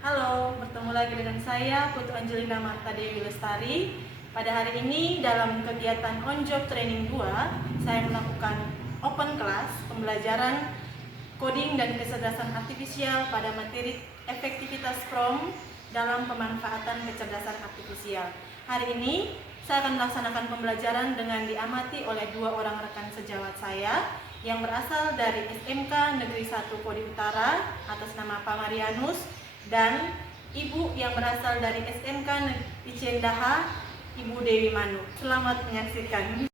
Halo, bertemu lagi dengan saya Putu Angelina Marta Dewi Lestari. Pada hari ini dalam kegiatan On Job Training 2, saya melakukan open class pembelajaran coding dan kecerdasan artifisial pada materi efektivitas prompt dalam pemanfaatan kecerdasan artifisial. Hari ini saya akan melaksanakan pembelajaran dengan diamati oleh dua orang rekan sejawat saya yang berasal dari SMK Negeri 1 Kodi Utara atas nama Pak Marianus, dan Ibu yang berasal dari SMK Cicendaha, Ibu Dewi Manu. Selamat menyaksikan.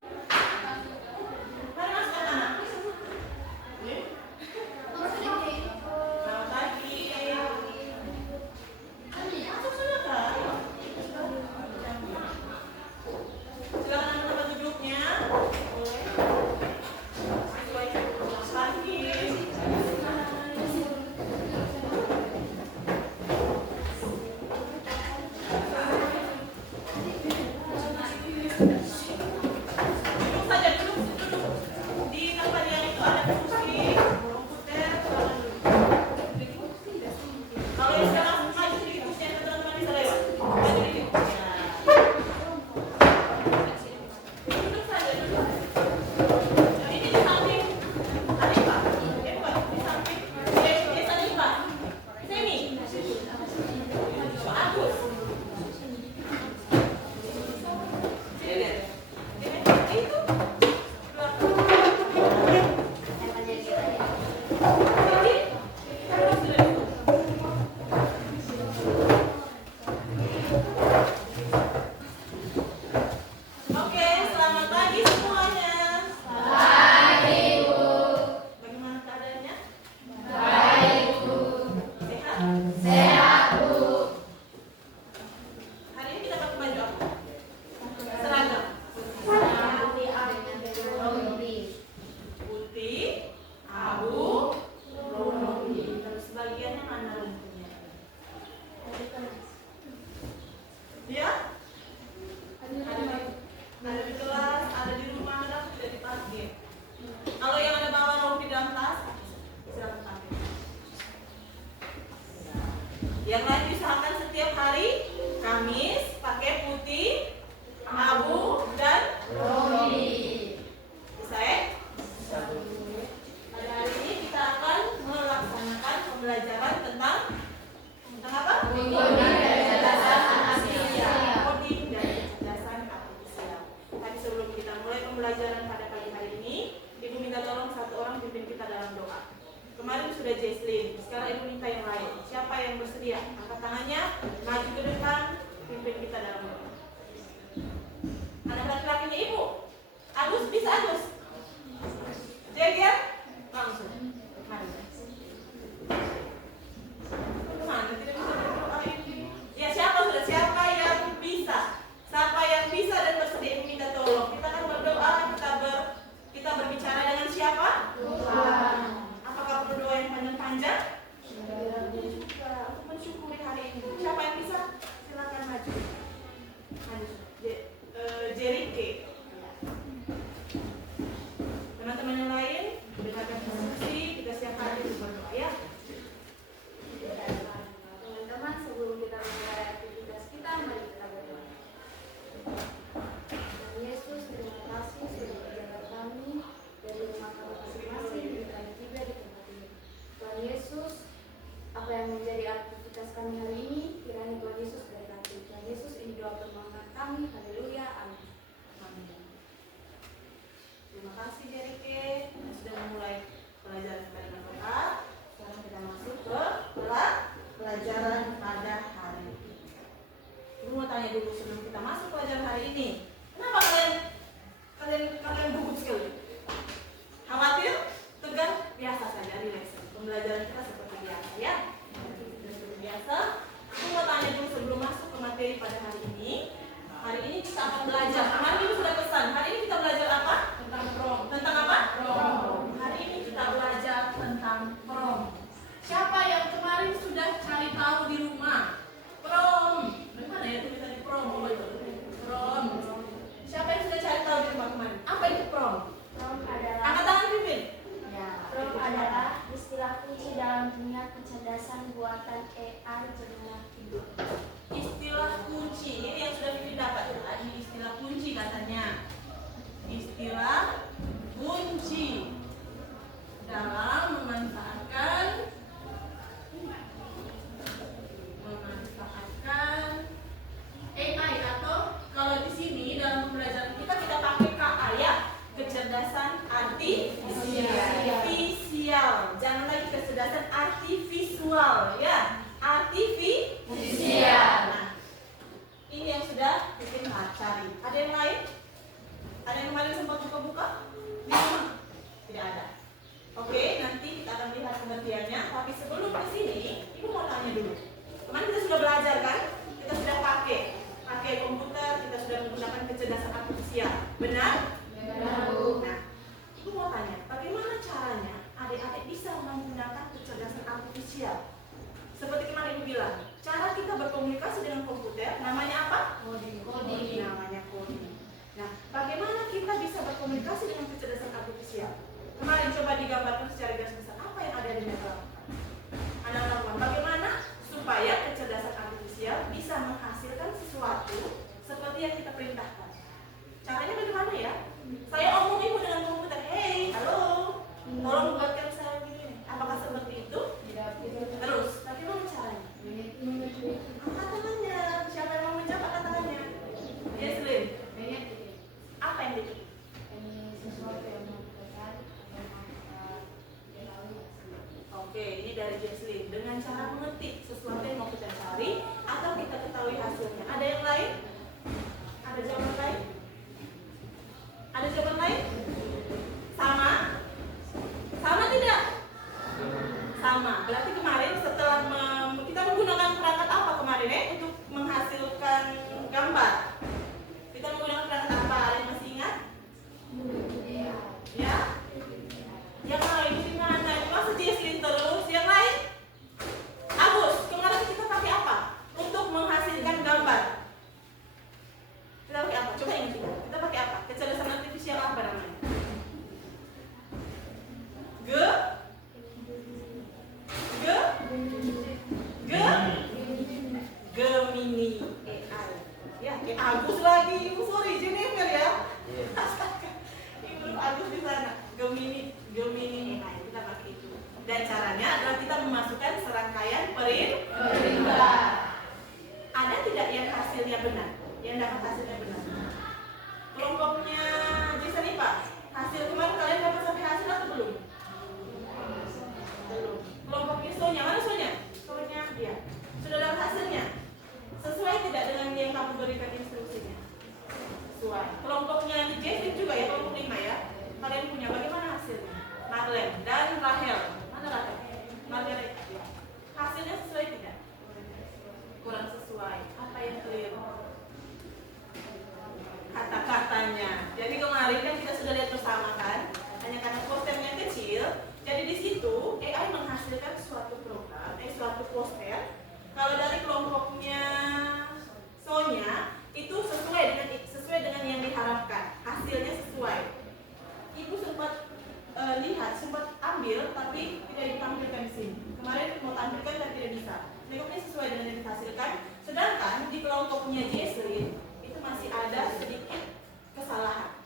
Yang lain diusahakan setiap hari Kamis pakai putih, abu, dan romi. Bisa ya? Pada hari ini kita akan melaksanakan pembelajaran tentang apa? Coding dan kecerdasan artifisial. Tapi sebelum kita mulai pembelajaran pada pagi hari ini, Ibu minta tolong satu orang pimpin kita dalam doa. Kemarin sudah Jesslyn, sekarang Ibu minta yang lain. Siapa yang bersedia? Angkat tangannya, maju ke depan, pimpin kita dalam doa. Ada laki-lakinya Ibu? Agus, bisa Agus? Jeger? Langsung. Mari. Kemana? Tidak bisa berdoa ini. Ya, siapa yang bisa? Siapa yang bisa dan bersedia? Ibu minta tolong. Kita akan berdoa, kita berbicara dengan siapa? Tuhan. Apakah perlu doa yang panjang-panjang? Juga untuk mensyukuri hari ini. Siapa yang bisa? Silakan maju. Jerike. adalah istilah kunci dalam dunia kecerdasan buatan AI generatif. Istilah kunci ini yang sudah kita dapat ya. Ini istilah kunci katanya. Istilah kunci dalam memanfaatkan AI, atau kalau di sini dalam pembelajaran kita pakai KA ya, kecerdasan artifisial. Jangan lagi kecerdasan artifisual ya, artifisial. Nah, ini yang sudah bikin cari. Ada yang lain? Ada yang kemarin sempat buka-buka? Tidak ada. Oke, nanti kita akan lihat pengertiannya. Tapi sebelum ke sini, Ibu mau tanya dulu. Kemarin kita sudah belajar kan? Kita sudah pakai komputer, kita sudah menggunakan kecerdasan artifisial. Benar? Benar, Bu. Nah, Ibu mau tanya, bagaimana caranya adik-adik bisa menggunakan kecerdasan artifisial? Seperti kemarin Ibu bilang, cara kita berkomunikasi dengan komputer namanya apa? Coding. Namanya coding. Nah, bagaimana kita bisa berkomunikasi dengan kecerdasan artifisial? Kemarin coba digambarkan secara garis besar apa yang ada di belakang. Anak-anak, bagaimana supaya kecerdasan artifisial bisa menghasilkan sesuatu seperti yang kita perintahkan? Caranya bagaimana ya? Saya omong Ibu dengan komputer, hey, halo, tolong buatkan saya begini. Apakah seperti itu? Terus, bagaimana caranya? Angkat tangannya. Siapa yang mau menjawab angkat tangannya? Yeslin. Apa yang diketik? Oke, ini dari Jesslyn. Dengan cara mengetik sesuatu yang mau kita cari atau kita ketahui hasilnya. Ada yang lain? Ada jawaban lain? Ada jawaban lain? Sama? Sama tidak? Sama. Berarti kemarin setelah kita menggunakan perangkat apa kemarin untuk menghasilkan gambar? Kita menggunakan perangkat apa? Ada yang masih ingat? Ya? Yang lain di mana? Masa Jesslyn terus? Yang lain? Agus, kemarin kita pakai apa untuk menghasilkan gambar? Kita pakai apa? Coba ingat kita pakai apa? Kecerdasan artifisial apa namanya? Gemini AI. Ya, Agus lagi. Sorry, Jennifer ya. Ibu Agus di sana. Gemini AI. Kita pakai itu. Dan caranya adalah kita memasukkan serangkaian perintah. Ada tidak yang hasilnya benar? Yang dapat hasilnya benar? Kelompoknya Jason Ipa, hasil kemarin kalian dapat sampai hasil atau belum? Belum. Kelompoknya Sonya, mana Sonya? Sonya, ya. Sudah dapat hasilnya? Sesuai tidak dengan yang kamu berikan instruksinya? Sesuai. Kelompoknya Jason juga ya, kelompok 5 ya. Kalian punya bagaimana hasilnya? Marlene dan Rahel. Mana Rahel? Margaret. Ya. Hasilnya sesuai tidak? Kurang sesuai. Apa yang keliru? Kata-katanya. Jadi kemarin kan kita sudah lihat bersama kan, hanya karena posternya kecil. Jadi di situ AI menghasilkan suatu program, suatu poster. Kalau dari kelompoknya Sonya itu sesuai dengan yang diharapkan, hasilnya sesuai. Ibu sempat sempat ambil tapi tidak ditampilkan di sini. Kemarin mau tampilkan tapi tidak bisa. Ini sesuai dengan yang dihasilkan. Sedangkan di kelompoknya Jesslyn itu masih ada sedikit kesalahan,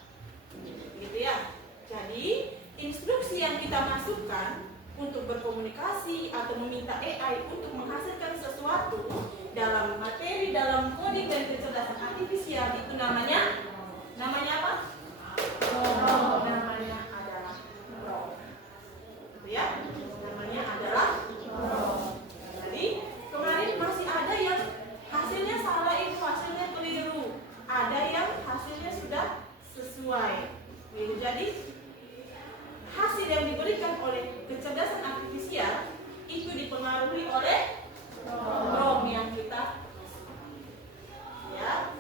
gitu ya. Jadi instruksi yang kita masukkan untuk berkomunikasi atau meminta AI untuk menghasilkan sesuatu dalam materi, dalam coding dan kecerdasan artifisial itu namanya apa? Namanya adalah prompt, gitu ya. Namanya adalah prompt. Jadi kemarin masih ada yang hasilnya salah, itu hasilnya keliru. Ada yang hasilnya sudah sesuai. Jadi hasil yang diberikan oleh kecerdasan artifisial itu dipengaruhi oleh prompt yang kita ya.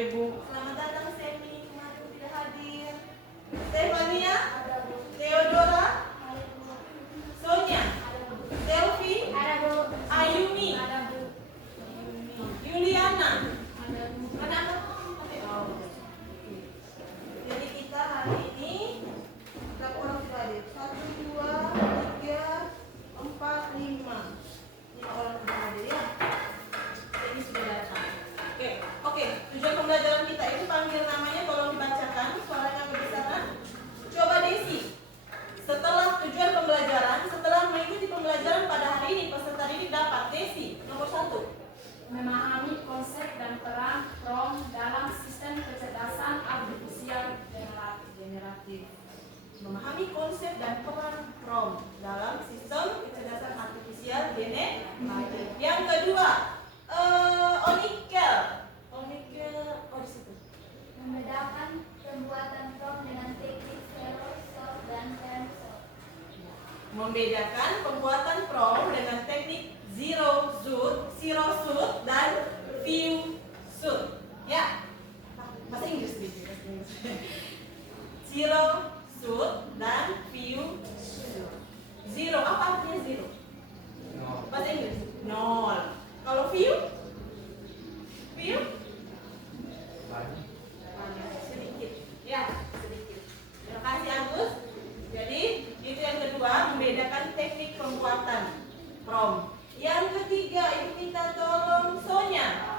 Ibu. Selamat datang Semi, kemarin tidak hadir. Stefania, Theodora, Sonia, Selvi, Ayumi, Yuliana. Mana? Oh. Jadi kita hari ini berapa orang sudah hadir? 1, 2, 3, 4, 5 orang sudah hadir ya. Ini sudah datang. Oke. Tujuan pembelajaran kita itu panggil namanya, tolong dibacakan suaranya kebesaran. Coba Desi. Setelah tujuan pembelajaran, setelah mengikuti pembelajaran pada hari ini, peserta didik dapat Desi nomor 1. Memahami konsep dan peran PROM dalam sistem kecerdasan artifisial Generatif. Memahami konsep dan peran PROM dalam sistem kecerdasan artifisial generatif. Yang kedua, Onikel. Oh di situ. membedakan pembuatan PROM dengan teknik zero shot dan tensor. Membedakan pembuatan PROM dengan teknik zero shoot dan few shoot. Ya. Bahasa Inggris sedikit. Zero shoot dan few shoot. Zero apa artinya zero? Bahasa Inggris nol. Kalau few? Sedikit. Ya, sedikit. Terima kasih Agus. Jadi itu yang kedua, membedakan teknik pembuatan PROM. Yang ketiga, Ibu minta tolong Sonia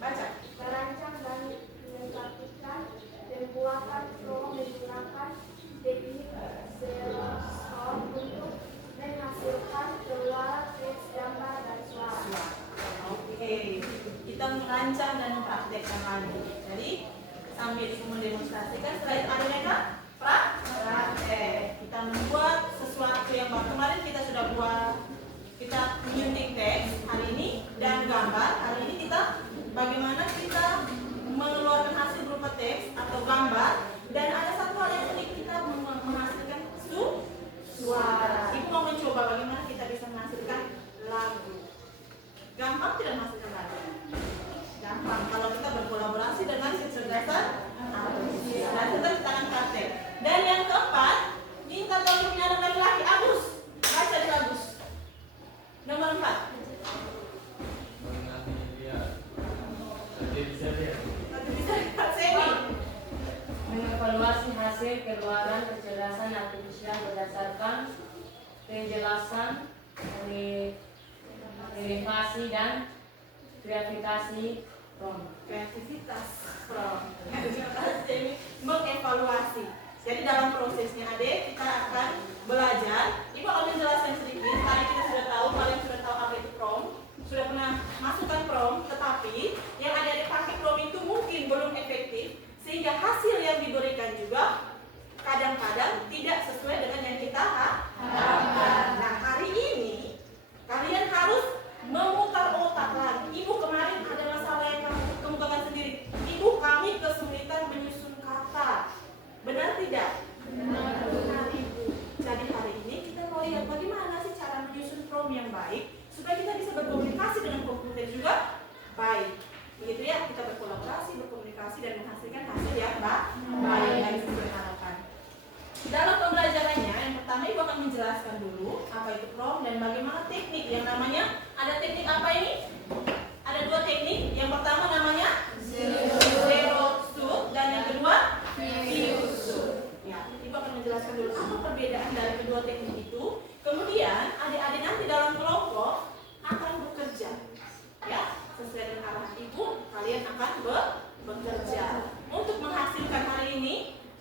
baca. Merancang dan menetapkan pembuatan PROM menggunakan teknik zero shot untuk menghasilkan keluar teks, gambar, dan suara. Oke, kita merancang dan mempraktekkan lagi. Jadi sambil mendemonstrasikan, selain mereka praktek, kita membuat sesuatu yang baru. Kemarin kita sudah buat, kita menyunting teks hari ini dan gambar. Hari ini kita bagaimana kita mengeluarkan hasil berupa teks atau gambar. Dan ada satu hal yang unik, kita menghasilkan suara. Ibu mau mencoba bagaimana kita bisa menghasilkan lagu. Gampang tidak menghasilkan lagu? Gampang kalau kita berkolaborasi dengan kecerdasan artifisial. Dan kita di tangan praktek. Dan yang keempat, minta tolong punya anak laki-laki Agus. Baca di Agus. Nomor 4. Bisa lihat Semi. Mengevaluasi hasil keluaran kecerdasan artifisial berdasarkan penjelasan, derivasi dan verifikasi PROM. Kreativitas PROM. Semi mengevaluasi. Jadi dalam prosesnya Ade kita akan belajar. Ibu akan menjelaskan sedikit. Tadi kita sudah tahu, kalian sudah tahu apa itu PROM, sudah pernah masukkan PROM, tetapi yang adik-adik pakai PROM itu mungkin belum efektif, sehingga hasil yang diberikan juga kadang-kadang tidak sesuai dengan yang kita harapkan. Nah, hari ini kalian harus memutar otak lagi. Ibu kemarin ada masalah yang kamu kemukakan sendiri. Ibu, kami kesulitan menyusun kata. Benar tidak? Benar Ibu. Jadi hari ini kita mau lihat bagaimana sih cara menyusun PROM yang baik supaya kita bisa berkomunikasi dengan komputer juga baik. Begitu ya, kita berkolaborasi, berkomunikasi dan menghasilkan hasil yang baik dari sesuai harapan. Dalam pembelajarannya, yang pertama Ibu akan menjelaskan dulu apa itu PROM dan bagaimana teknik yang namanya, ada teknik apa ini? Ada dua teknik. Yang pertama namanya zero shoot dan yang kedua few shoot. Ya, Ibu akan menjelaskan dulu apa perbedaan dari kedua teknik itu. Kemudian adik-adik nanti dalam kelompok akan bekerja. Ya, sesuai dengan arahan Ibu, kalian akan bekerja. Untuk menghasilkan hari ini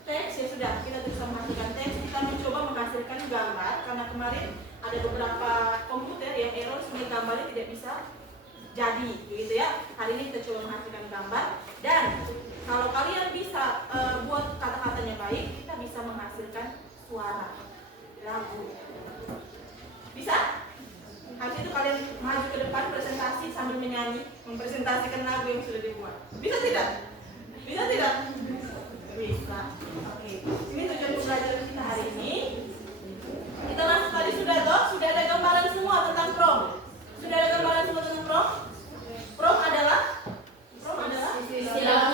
teks ya sudah, kita bisa menghasilkan teks, kita mencoba menghasilkan gambar karena kemarin ada beberapa komputer yang error sehingga gambarnya tidak bisa jadi, begitu ya. Hari ini kita coba menghasilkan gambar dan kalau kalian bisa buat kata-katanya baik, kita bisa menghasilkan suara lagu. Bisa? Habis itu kalian maju ke depan presentasi sambil menyanyi, mempresentasikan lagu yang sudah dibuat. Bisa tidak? Bisa tidak? Bisa. Oke. Ini tujuan pembelajaran kita hari ini. Kita masuk tadi sudah ada gambaran semua tentang PROM. Sudah ada gambaran semua tentang PROM? PROM adalah Istilah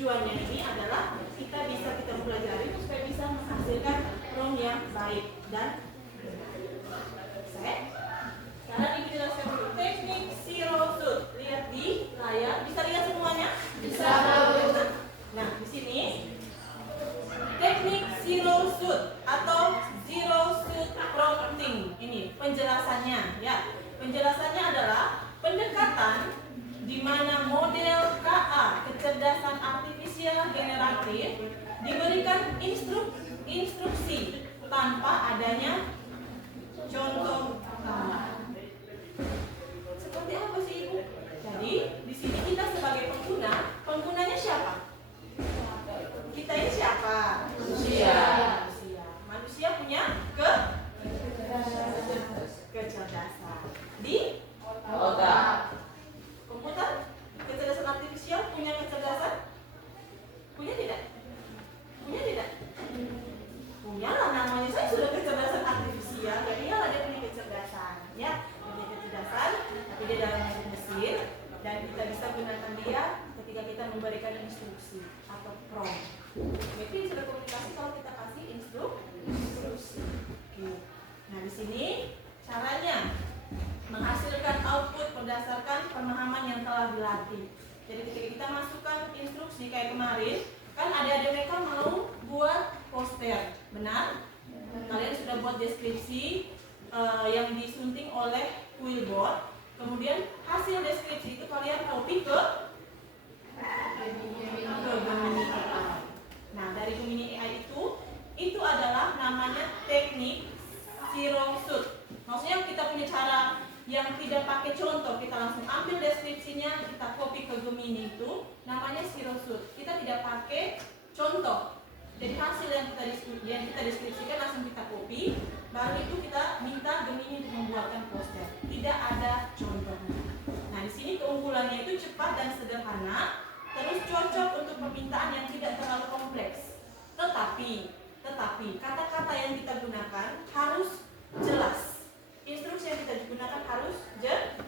tujuannya ini adalah kita pelajari supaya bisa menghasilkan prompt yang baik dan set. Sekarang ini jelaskan dulu teknik zero shoot. Lihat di layar, bisa lihat semuanya? Bisa. Nah, di sini teknik zero shoot atau zero shoot prompting. Ini penjelasannya ya. Penjelasannya adalah pendekatan di mana model KA, kecerdasan artifisial generatif, diberikan instruksi tanpa adanya contoh tambahan. Seperti apa sih Ibu? Jadi di sini kita sebagai penggunanya siapa? Kita ini siapa? Manusia. Manusia punya kecerdasan di otak. Komputer, kecerdasan artifisial punya kecerdasan? Punya tidak? Punya tidak? Punya lah, namanya saya sudah kecerdasan artifisial, jadi dia punya kecerdasan, ya, punya kecerdasan, tapi dia dalam mesin dan kita bisa gunakan dia ketika kita memberikan instruksi atau prompt. Jadi sudah komunikasi kalau kita kasih instruksi. Oke. Nah di sini caranya menghasilkan output berdasarkan pemahaman yang telah dilatih. Jadi ketika kita masukkan instruksi kayak kemarin, kan adik-adik mereka mau buat poster, benar? Kalian sudah buat deskripsi yang disunting oleh Quillboard. Kemudian hasil deskripsi itu kalian copy ke Gemini AI. Nah dari Gemini AI itu adalah namanya teknik zero shoot. Maksudnya kita punya cara yang tidak pakai contoh, kita langsung ambil deskripsinya, kita copy ke Gemini itu namanya zero shoot. Kita tidak pakai contoh. Jadi hasil yang kita deskripsikan langsung kita copy, baru itu kita minta Gemini untuk membuatkan poster. Tidak ada contohnya. Nah di sini keunggulannya itu cepat dan sederhana, terus cocok untuk permintaan yang tidak terlalu kompleks. Tetapi kata-kata yang kita gunakan harus jelas. Instruksi yang kita gunakan harus jelas.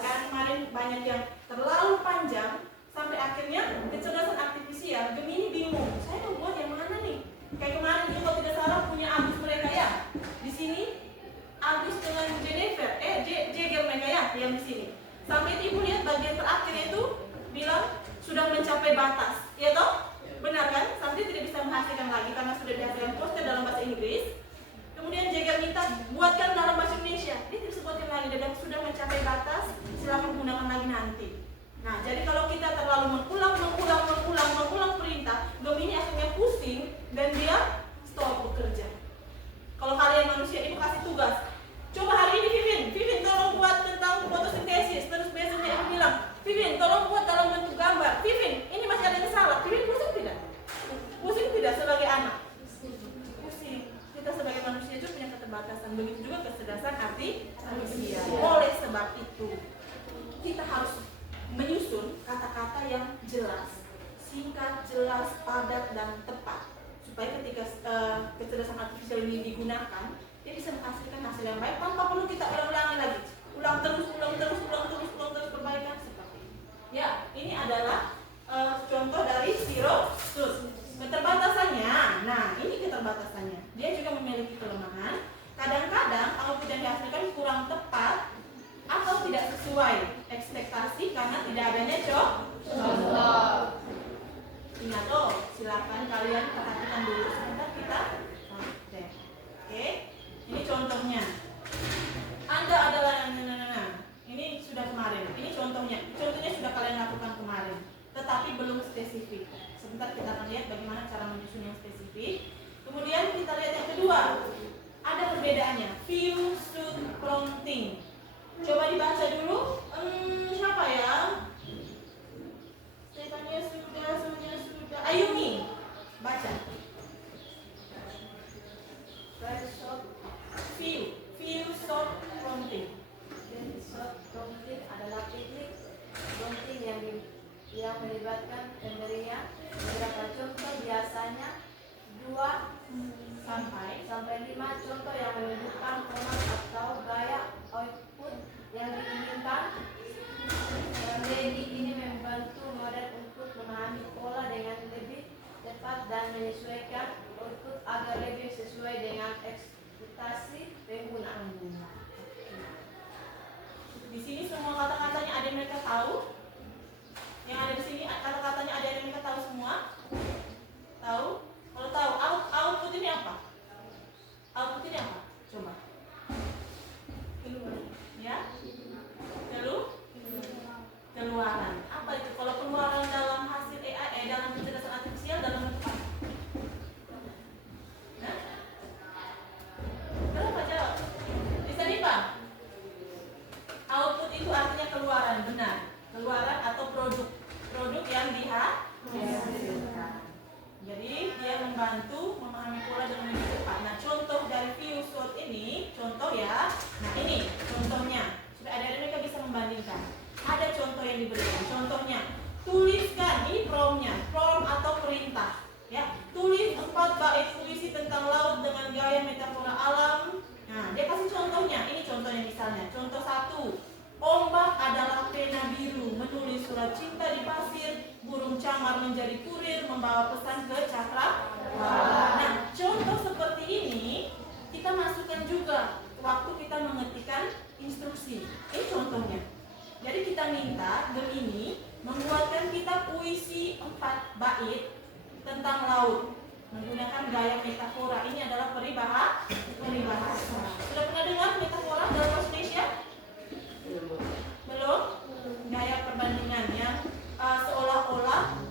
Karena kemarin banyak yang terlalu panjang sampai akhirnya kecerdasan artifisial Gemini bingung. Saya mau buat yang mana nih? Kayak kemarin itu kalau tidak salah punya Agus mereka ya. Di sini Agus dengan Jennifer, Jagger mereka ya yang di sini. Sampai ibu lihat bagian terakhirnya itu bilang sudah mencapai batas, ya toh? Benar kan? Sampai tidak bisa menghasilkan lagi karena sudah dihasilkan poster dalam bahasa Inggris. Kemudian Jagger minta buatkan dalam bahasa Indonesia. Dia tidak bisa buatkan lagi dan sudah mencapai batas, silakan gunakan lagi nanti. Nah, jadi kalau kita terlalu mengulang perintah, Gemini akhirnya pusing dan dia stop bekerja. Kalau kalian manusia, ibu kasih tugas. Coba hari ini Vivin tolong buat tentang fotosintesis. Terus besoknya ibu bilang, Vivin tolong buat dalam bentuk gambar. Vivin, ini masih ada yang salah. Vivin pusing tidak? Pusing tidak sebagai anak? Pusing. Kita sebagai manusia itu punya keterbatasan. Begitu juga kecerdasan artifisial. Oleh sebab itu, kita harus menyusun kata-kata yang jelas, singkat, jelas, padat, dan tepat, supaya ketika kecerdasan artifisial ini digunakan, dia bisa menghasilkan hasil yang baik tanpa perlu kita ulang-ulangi lagi, ulang terus perbaikan seperti ini. Ya, ini adalah contoh dari zero shoot. Keterbatasannya, nah ini keterbatasannya. Dia juga memiliki kelemahan. Kadang-kadang output yang dihasilkan kurang tepat atau tidak sesuai ekspektasi karena tidak adanya contoh. Ingat loh, silakan kalian perhatikan dulu sebentar kita. Oke, ini contohnya. Anda adalah ini sudah kemarin. Ini contohnya sudah kalian lakukan kemarin, tetapi belum spesifik. Sebentar kita akan lihat bagaimana cara menyusun yang spesifik. Kemudian kita lihat yang kedua. Ada perbedaannya. View, shoot, prompting. Coba dibaca dulu. Siapa ya? Stefania sudah. Ayumi, baca. View, shoot, prompting. Short prompting adalah teknik prompting yang melibatkan pemberinya beberapa contoh, biasanya 2 sampai 5 contoh yang menunjukkan format atau gaya output yang diinginkan. Strategi ini membantu model untuk memahami pola dengan cepat dan menyesuaikan output agar lebih sesuai dengan ekspektasi pengguna. Di sini semua kata-katanya ada yang mereka tahu? Yang ada di sini kata-katanya ada yang mereka tahu semua? Tahu? Kalau tahu, output ini apa? Output ini apa? Coba. Ya? Keluaran. Apa itu? Kalau keluaran dalam hasil AI, dalam kecerdasan artifisial dalam bentuk apa? Nah? Berapa jawab? Bisa nih, output itu artinya keluaran, benar. Keluaran atau produk. Produk yang dihasilkan. Jadi dia membantu memahami pola dengan lebih cepat. Nah, contoh dari ViewSword ini, contoh ya. Nah, ini contohnya. Supaya adik-adik mereka bisa membandingkan. Ada contoh yang diberikan. Contohnya, tuliskan, ini prompt-nya, prompt atau perintah. Ya, tulis 4 bait puisi tentang laut dengan gaya metafora alam. Nah, dia kasih contohnya. Ini contohnya misalnya. Contoh 1. Ombak adalah pena biru, menulis surat cinta di pasir, burung camar menjadi kurir, membawa pesan ke cakrawala. Nah, contoh seperti ini kita masukkan juga waktu kita mengetikkan instruksi. Ini contohnya. Jadi kita minta Gemini membuatkan kita puisi 4 bait tentang laut menggunakan gaya metafora. Ini adalah peribahasa. Sudah pernah dengar metafora dalam bahasa Indonesia? Belum? Gaya perbandingan yang seolah-olah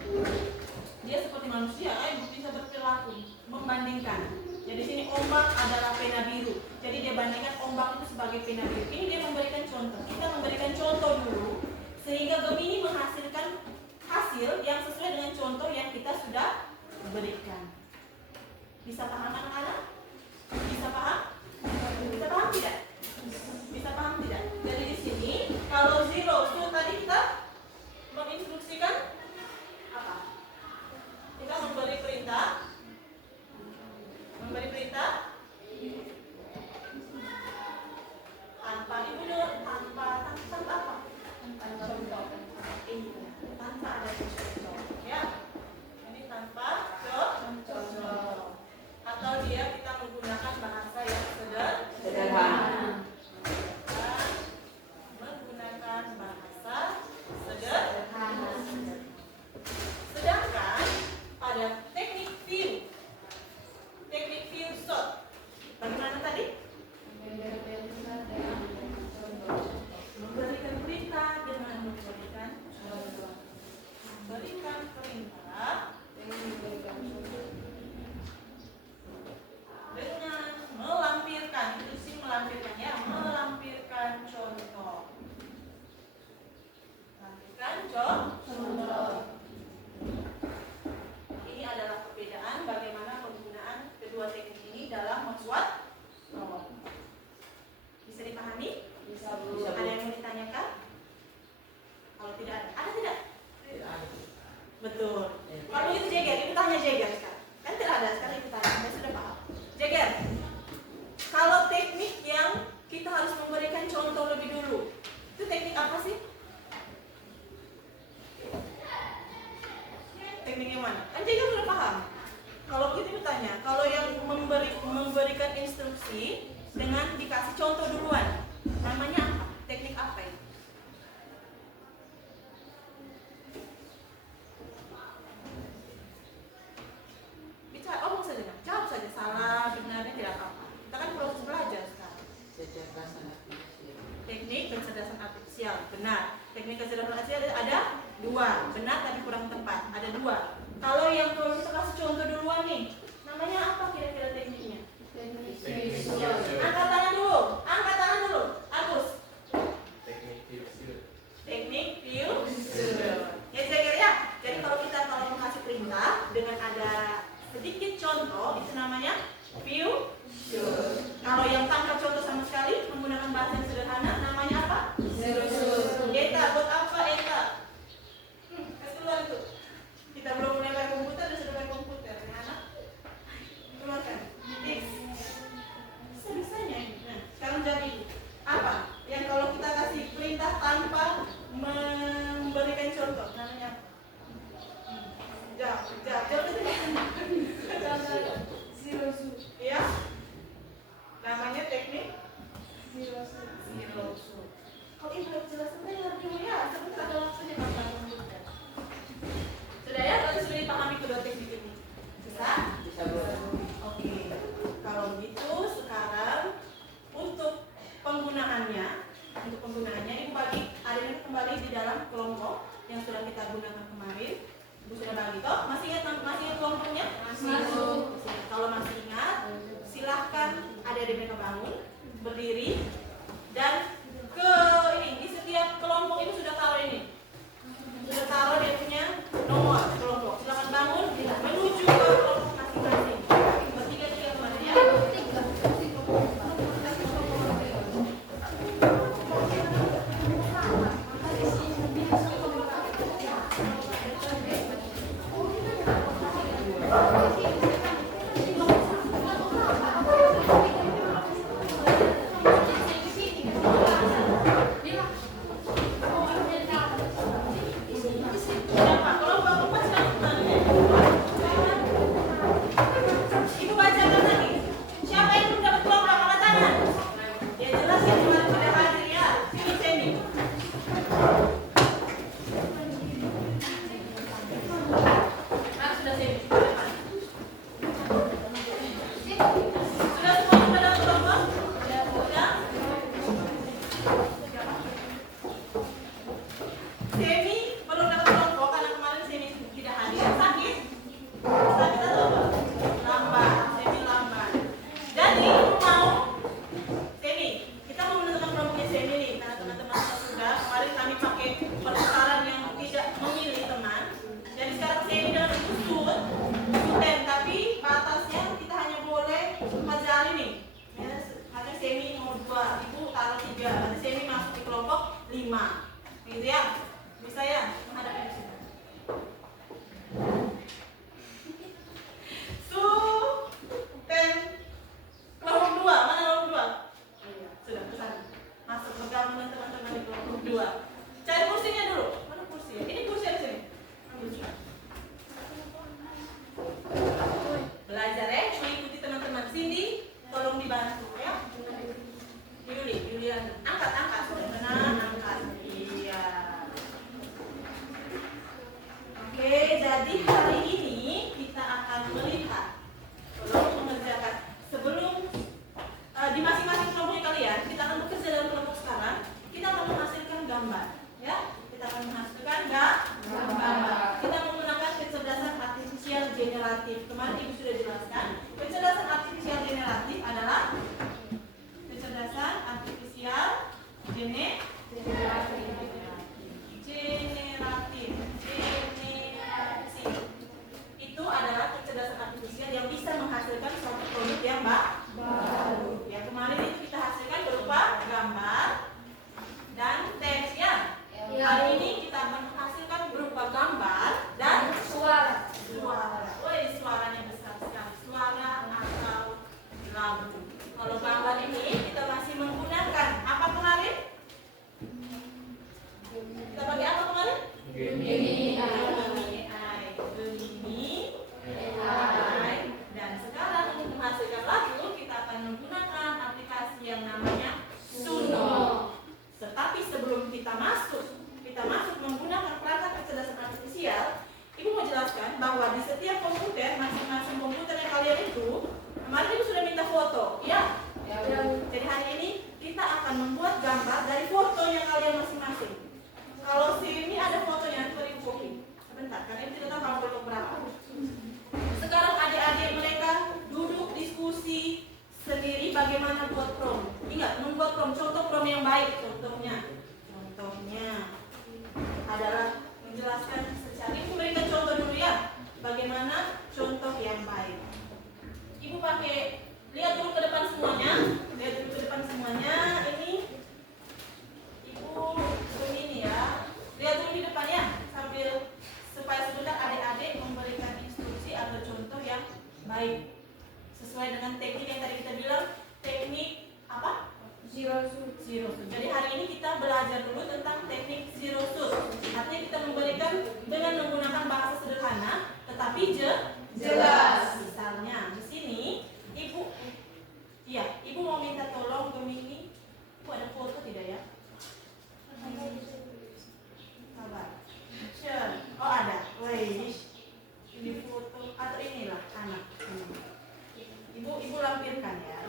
dia seperti manusia, bisa berperilaku, membandingkan. Jadi sini ombak adalah pena biru. Jadi dia bandingkan ombak itu sebagai pena biru. Ini dia memberikan contoh. Kita memberikan contoh dulu sehingga Gemini menghasilkan hasil yang sesuai dengan contoh yang kita sudah berikan. Bisa paham anak-anak? Bisa paham? Bisa paham tidak? Bisa paham tidak? Jadi di sini kalau zero so tadi kita menginstruksikan apa? Kita memberi perintah. Tanpa apa? Tanpa contoh. Tanpa ada contoh. Ya. Ini tanpa contoh. Atau dia kita menggunakan bahasa yang sederhana. Menggunakan bahasa sederhana. Sedangkan pada teknik ViewSword, bagaimana tadi? Memberikan perintah dengan memberikan contoh. Memberikan perintah dengan melampirkan, itu sih melampirkan ya, melampirkan contoh. Lampirkan contoh. Ini adalah perbedaan bagaimana penggunaan kedua teknik ini dalam membuat robot. Bisa dipahami? Bisa, Bu. Ada yang mau ditanyakan? Kalau tidak ada tidak? Betul. Kalau begitu Jeger, ibu tanya Jeger sekarang. Kan tidak ada, sekarang ibu tanya, saya sudah paham. Jeger, kalau teknik yang kita harus memberikan contoh lebih dulu, itu teknik apa sih? Teknik yang mana? Kan Jeger sudah paham. Kalau begitu ibu tanya, kalau yang memberikan instruksi dengan dikasih contoh duluan, namanya apa? Teknik apa itu? Bicara, omong saja, jawab saja, salah, benarnya tidak apa-apa. Kita kan proses belajar sekarang. Teknik kecerdasan artifisial, benar. Teknik kecerdasan artifisial ada 2, benar tapi kurang tepat. Ada 2. Kalau yang kalau kita kasih contoh duluan nih, namanya apa kira-kira tekniknya? Angkat tangan dulu, Agus. Teknik ViewSword. Ya Jeger ya. Jadi kalau kita mengasih perintah dengan ada sedikit contoh, itu namanya ViewSword. Kalau yang tanpa contoh sama sekali, menggunakan bahasa yang sederhana, namanya apa? Eta, buat apa Eta? Kasih keluar itu. Kita belum mulai komputer, sudah yang sudah kita gunakan kemarin. Ibu sudah bagi toh? Masih ingat kelompoknya? Masih. Kalau masih ingat, silahkan adik-adik mereka bangun, berdiri, dan ke ini di setiap kelompok ini sudah taruh ini. Sudah taruh dia punya nomor kelompok. Silahkan bangun menuju ke kelompok masing-masing. Bertiga-tiga kemarin ya. Siapa? Kelompok empat silakan. Ibu bacakan lagi. Siapa yang belum dapat kelompok angkat tangan? Ya jelas yang kemarin sudah hadir ya. Sini Seni. Nah, sudah Seni. Sudah semua sudah dapat kelompok? Sudah. Semi belum dapat kelompok karena kemarin Semi tidak hadir. Sakit? Sakit atau apa? Lambat. Semi lambat. Jadi mau Semi, kita mau menentukan kelompoknya Semi nih karena teman-teman sudah kemarin kami pakai pendaftaran yang tidak memilih teman. Jadi sekarang Semi dalam susun tapi batasnya kita hanya boleh 4 jari nih. Ya, hanya Semi mau 2, Ibu taruh 3. Nanti Semi masuk di kelompok 5. Gitu ya? Bisa ya? Menghadapnya di sini. Kelompok 2. Mana kelompok 2? Iya, sudah kesana. Masuk bergabung dengan teman-teman di kelompok 2. Cari kursinya dulu. Mana kursi? Ini kursi di sini. Ambil juga. Belajar ya, mengikuti teman-teman. Cindy, tolong dibantu ya. Yulian, angkat, sudah benar, angkat. Iya. Oke, jadi hari ini kita akan melihat, tolong mengerjakan sebelum di masing-masing kelompok kalian, kita akan bekerja dalam kelompok sekarang. Kita akan menghasilkan gambar, ya. Kita akan menghasilkan gambar. Kita menggunakan kecerdasan artifisial generatif. Kemarin Ibu sudah jelaskan, kecerdasan artifisial generatif adalah kecerdasan artifisial generatif. Itu adalah kecerdasan artifisial yang bisa menghasilkan suatu produk yang baru. Yang kemarin itu kita hasilkan berupa gambar dan teks ya. Hari ini kita akan menghasilkan berupa gambar dan suara. Woi, suaranya besar sekali. Suara atau lagu. Kalau gambar ini kita masih menggunakan apa kemarin? Kita pakai apa kemarin? Gemini. Dan sekarang untuk menghasilkan lagu kita akan menggunakan aplikasi yang namanya Suno. Tetapi sebelum kita masuk menggunakan perangkat kecerdasan artifisial, Ibu mau jelaskan bahwa di setiap komputer, masing-masing komputer yang kalian itu, kemarin Ibu sudah minta foto, ya? Jadi hari ini kita akan membuat gambar dari fotonya kalian masing-masing. Kalau sini ada fotonya, coba Ibu copy. Sebentar, karena Ibu tidak tahu kamu kelompok berapa. Sekarang adik-adik mereka duduk diskusi sendiri bagaimana buat prom. Ingat, membuat prom, contoh prom yang baik. Contohnya adalah menjelaskan secara. Ibu berikan contoh dulu ya, bagaimana contoh yang baik. Ibu pakai, lihat dulu ke depan semuanya. Ini Ibu begini ya. Lihat dulu di depan ya, sambil supaya sebentar adik-adik memberikan instruksi atau contoh yang baik sesuai dengan teknik yang tadi kita bilang, teknik apa? Zero shoot. Jadi hari ini kita belajar dulu tentang teknik zero shoot. Artinya kita memberikan dengan menggunakan bahasa sederhana, tetapi jelas. Misalnya di sini Ibu mau minta tolong Gemini. Ibu ada foto tidak ya? Sabar. Oh ada. Wih, ini foto atau inilah anak. Ibu lampirkan ya.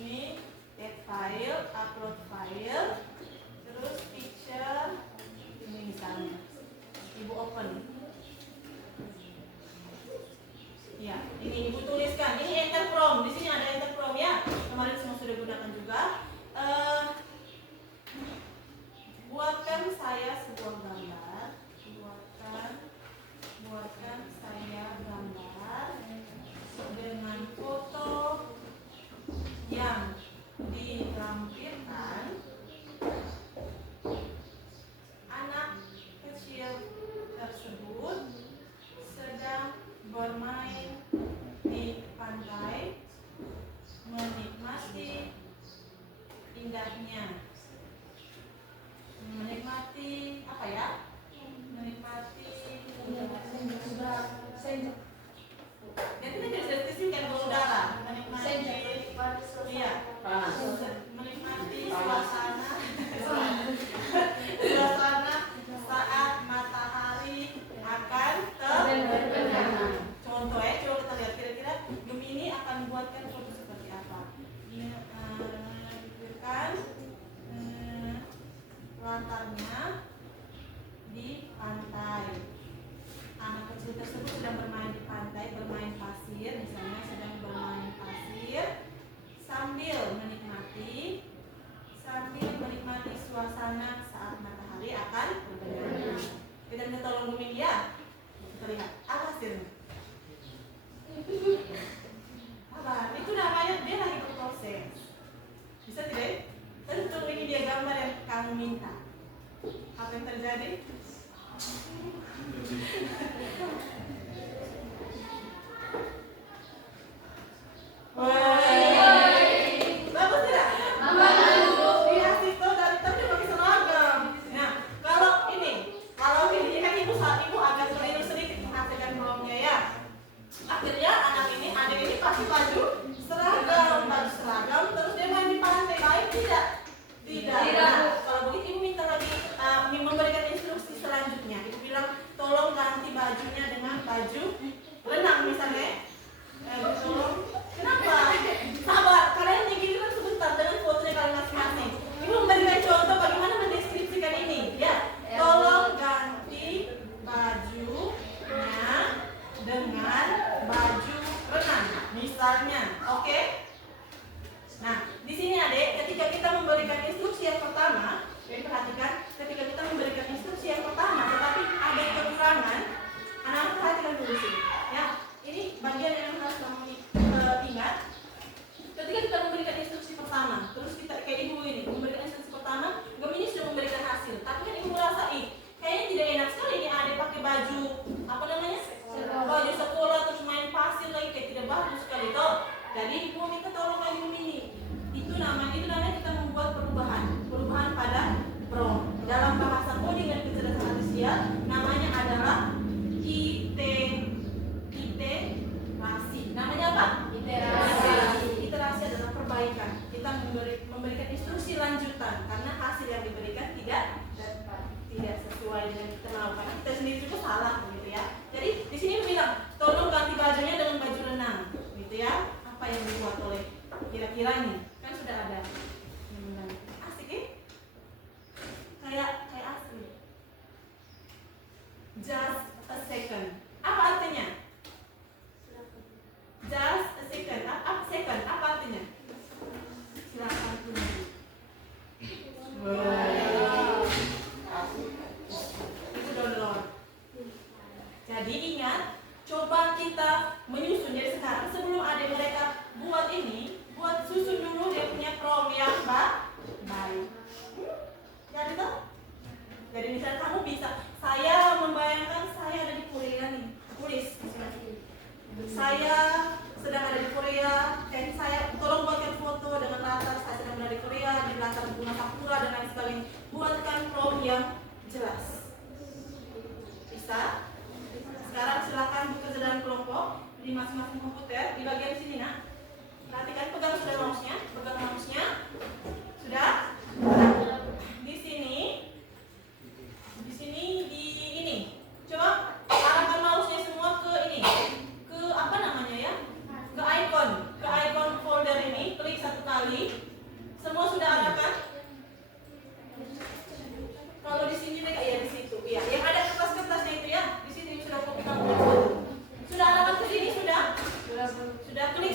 Ini add file, upload file. latarnya di pantai. Anak kecil tersebut sedang bermain di pantai, bermain pasir, misalnya sedang bermain pasir sambil menikmati suasana saat matahari akan bergerak. Kita minta tolong Bumi ya. Kita lihat apa hasilnya. Apa? Itu namanya dia lagi berproses. Bisa tidak? Tentu ini dia gambar yang kamu minta. Apa yang terjadi? Bagus tidak? Dia situ dari tadi pakai seragam. Nah, kalau ini kan ibu agak keliru sedikit menghasilkan bohongnya ya. Akhirnya adik ini pakai baju seragam, terus dia main di pantai. Baik tidak? Tidak. Nah, kalau begitu ibu minta lagi memberikan instruksi selanjutnya. Ibu bilang tolong ganti bajunya dengan baju renang misalnya. Tolong. Kenapa? Sabar, kalian nyingkirin sebentar dengan fotonya kalian masing-masing. Ibu memberikan contoh bagaimana mendeskripsikan ini. Ya, tolong ganti bajunya dengan baju renang, misalnya. Oke? Nah, di sini adik, ketika kita memberikan instruksi yang pertama, perhatikan, ketika kita memberikan instruksi yang pertama, tetapi ada kekurangan, anak-anak perhatikan dulu sini. Ya, ini bagian yang harus kamu ingat. Ketika kita memberikan instruksi pertama, terus kita kayak ibu ini memberikan instruksi pertama, ini sudah memberikan hasil. Tapi kan ibu merasa, kayaknya tidak enak sekali ini adik pakai baju apa namanya? Baju sekolah terus main pasir lagi, kayak tidak bagus sekali toh. Jadi ibu minta tolong lagi ini. Itu namanya kita membuat perubahan pada prompt. Dalam bahasa coding dan kecerdasan artifisial namanya adalah iterasi. Namanya apa? Iterasi adalah perbaikan. Kita memberikan instruksi lanjutan karena hasil yang diberikan tidak sesuai dengan kita melakukan. Kita sendiri juga salah gitu ya. Jadi di sini bilang tolong ganti bajunya dengan baju renang gitu ya. Apa yang dibuat oleh kira-kira ini? Kan sudah ada. Asik ya? Kayak asli. Just a second. Apa artinya? Just a second. Apa artinya? Silakan tunggu. Itu download. Jadi ingat, coba kita menyusun dari sekarang sebelum adik mereka buat susun dulu dia punya prompt yang baik. Jadi toh? Jadi misalnya kamu bisa, saya membayangkan saya ada di Korea nih, tulis. Saya sedang ada di Korea, dan saya tolong buatkan foto dengan latar saya sedang berada di Korea, di latar bunga sakura dan lain sebagainya. Buatkan prompt yang jelas. Bisa? Sekarang silakan bekerja dalam kelompok di masing-masing komputer di bagian sini nak. Perhatikan, pegang mouse-nya. Sudah? Di sini di ini. Coba arahkan mouse-nya semua ke ini. Ke apa namanya ya? Ke icon folder ini, klik satu kali. Semua sudah arahkan? Kalau di sini ya di situ. Iya, yang ada kertas-kertasnya itu ya. Di sini sudah kopi kamu. Sudah arahkan ke sini sudah? Sudah klik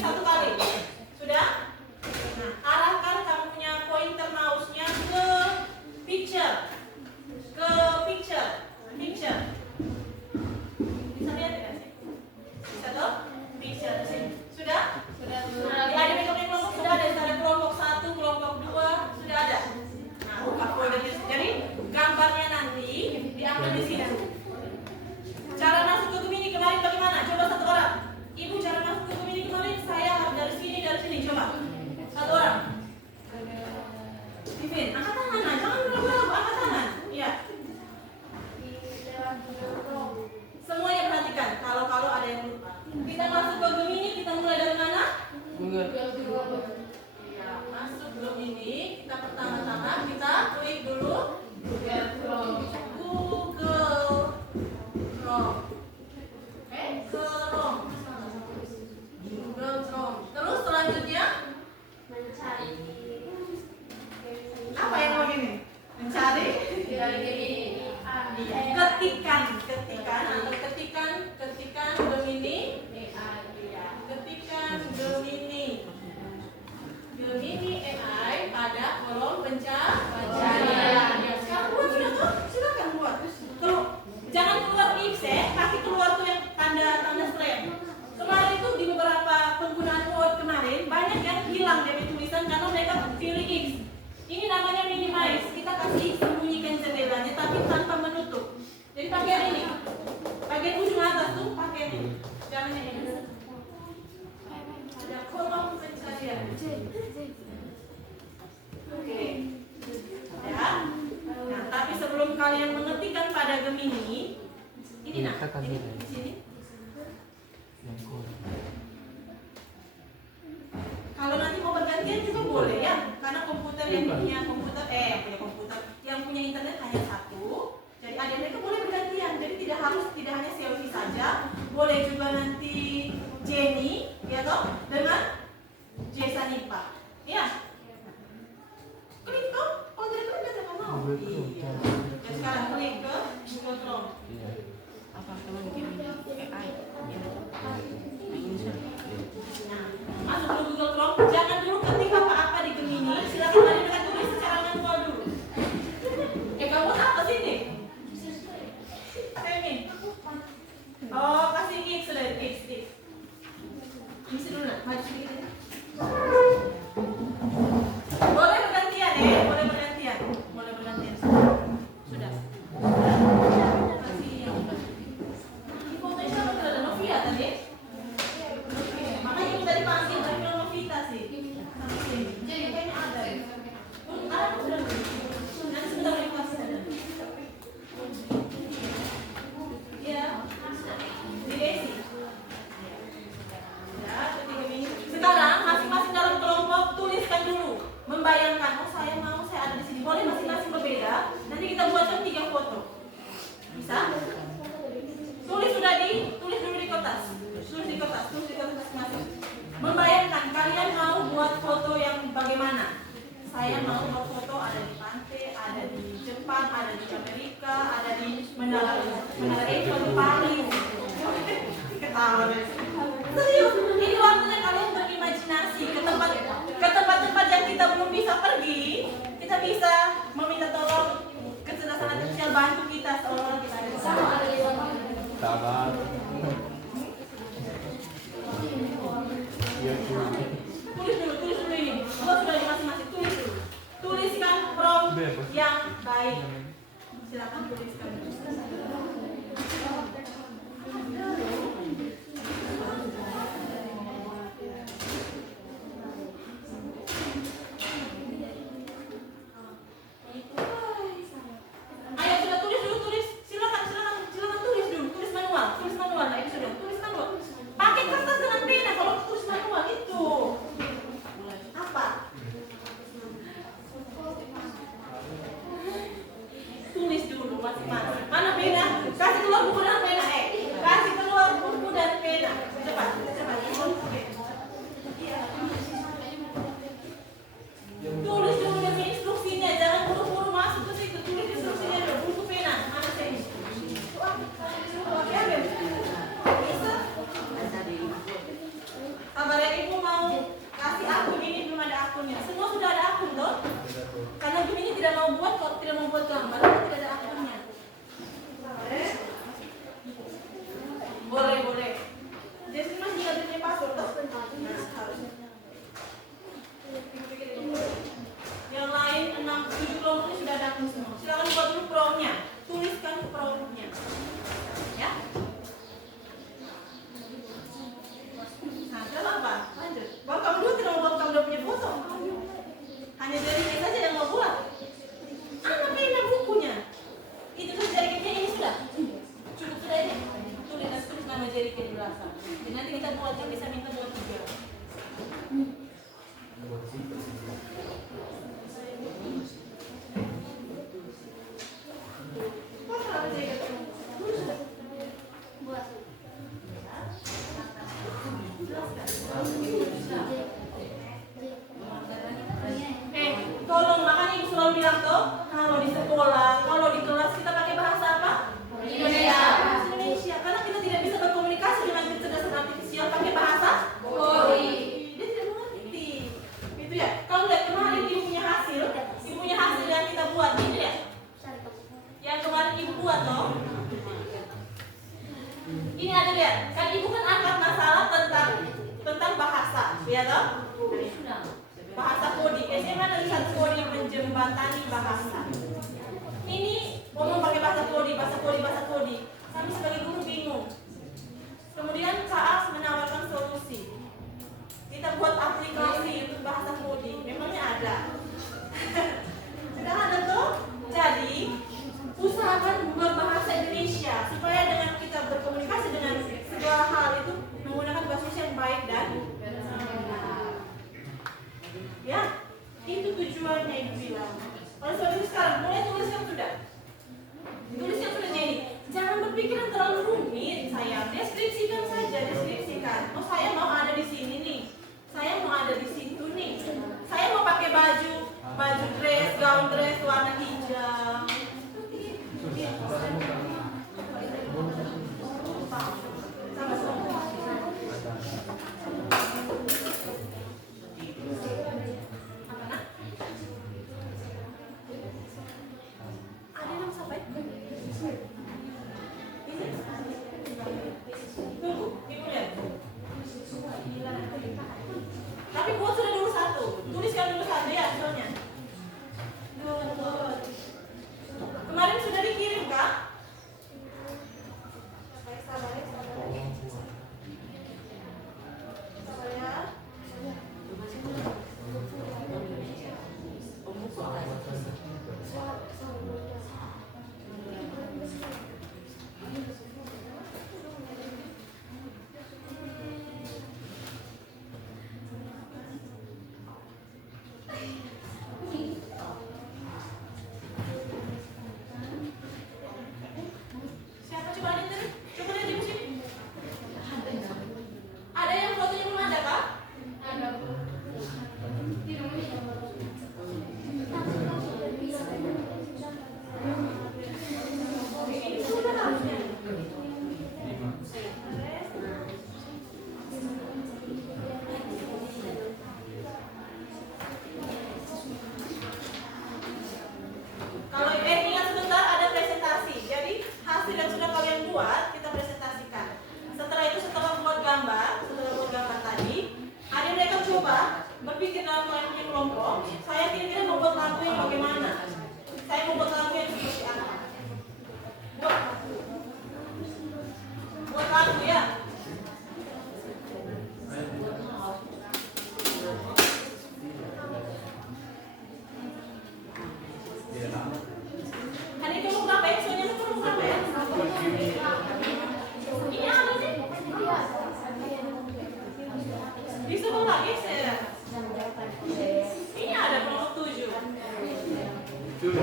kalian mengetikkan pada Gemini, ini nah, ini di sini. Kalau nanti mau bergantian juga boleh ya, karena komputer yang punya yang punya internet hanya satu. Jadi adik mereka boleh bergantian. Jadi tidak hanya Selvi saja, boleh juga nanti Jenny, ya toh, dengan Jesa Nipa. Ya. Klik toh, kalau tidak klik tidak akan mau. Iya. Dan sekarang klik ke Google Chrome. Apa teman Gemini AI? Nah, masuk ke Google Chrome. Jangan dulu ketik apa-apa di Gemini. Silakan adik tulis secara manual dulu. Kamu apa sih ini? Semi. Oh, kasih X sudah X. Isi dulu nak, maju sedikit aja. Boleh bergantian ya, boleh bergantian. Sudah. Kasih yang ini fotonya siapa tuh? Ada Novia tadi? Makanya kita tadi panggil tapi belum Novita sih. Jadi kayaknya ada. Ada sudah. Nanti sebentar lagi kasih ada. Iya. Di Desi. Sekarang masing-masing dalam kelompok tuliskan dulu, membayangkan, oh saya ada di sini. Boleh masing-masing berbeda. Nanti kita buatkan 3 foto. Bisa? Tulis dulu di kertas. Tulis di kertas masing-masing. Membayangkan kalian mau buat foto yang bagaimana? Saya mau buat foto ada di pantai, ada di Jepang, ada di Amerika, ada di Menara Eiffel di Paris. Ketawa. Serius, ini waktunya kalian berimajinasi ke tempat-tempat yang kita belum bisa pergi. Kita bisa meminta tolong kecerdasan artifisial bantu kita seolah-olah kita ada di sana. Sabar. Tulis dulu ini. Buat sudah di masing-masing, tulis dulu. Tuliskan prompt yang baik. Silakan tuliskan. Ayo sudah tulis dulu, tulis. Silakan tulis dulu. Tulis manual. Nah, ini sudah tulis manual. Pakai kertas dengan pena kalau tulis manual itu. Apa? Tulis dulu masing-masing. Mana pena? Kasih keluar buku dan pena. Kasih keluar buku dan pena. Cepat. Tulis dulu dengan instruksinya, jangan buru-buru masuk ke situ. Tulis instruksinya dulu. Buku pena. Mana sini? Bisa? Kabar ibu mau kasih akun ini, belum ada akunnya. Semua sudah ada akun toh? Karena ini tidak mau buat gambar, tidak ada akunnya. Boleh. Jadi masih ada punya password toh? Harusnya. Yang lain 6-7 kelompok ini sudah ada akun semua. Silakan buat dulu prompt-nya. Tuliskan prompt-nya. Ya. Nah, sekarang apa? Lanjut. Bapak kamu dulu tidak mau buat kamu udah punya foto. Hanya jari saja yang mau buat. Anak pena bukunya. Itu kan jari ini sudah. Cukup sudah ini. Tulis nama jari di belakang. Jadi nanti kita buat yang bisa minta buat 3. Tolong, makanya ibu selalu bilang tuh, kalau di sekolah, kalau di kelas kita pakai bahasa apa? Indonesia. Karena kita tidak bisa berkomunikasi dengan kecerdasan artifisial pakai bahasa kodi. Dia tidak mengerti. Gitu ya. Kalau lihat kemarin ibu punya hasil yang kita buat, gitu ya. Yang kemarin ibu buat toh. Ini ada lihat, kan ibu kan angkat masalah tentang bahasa, ya toh? Bahasa kodi, SMA tulisan kodi menjembatani bahasa. Ini ngomong pakai bahasa kodi. Kami sebagai guru bingung. Kemudian Kak menawarkan solusi. Kita buat aplikasi untuk bahasa kodi. Memangnya ada. Sudah ada tuh. Jadi usaha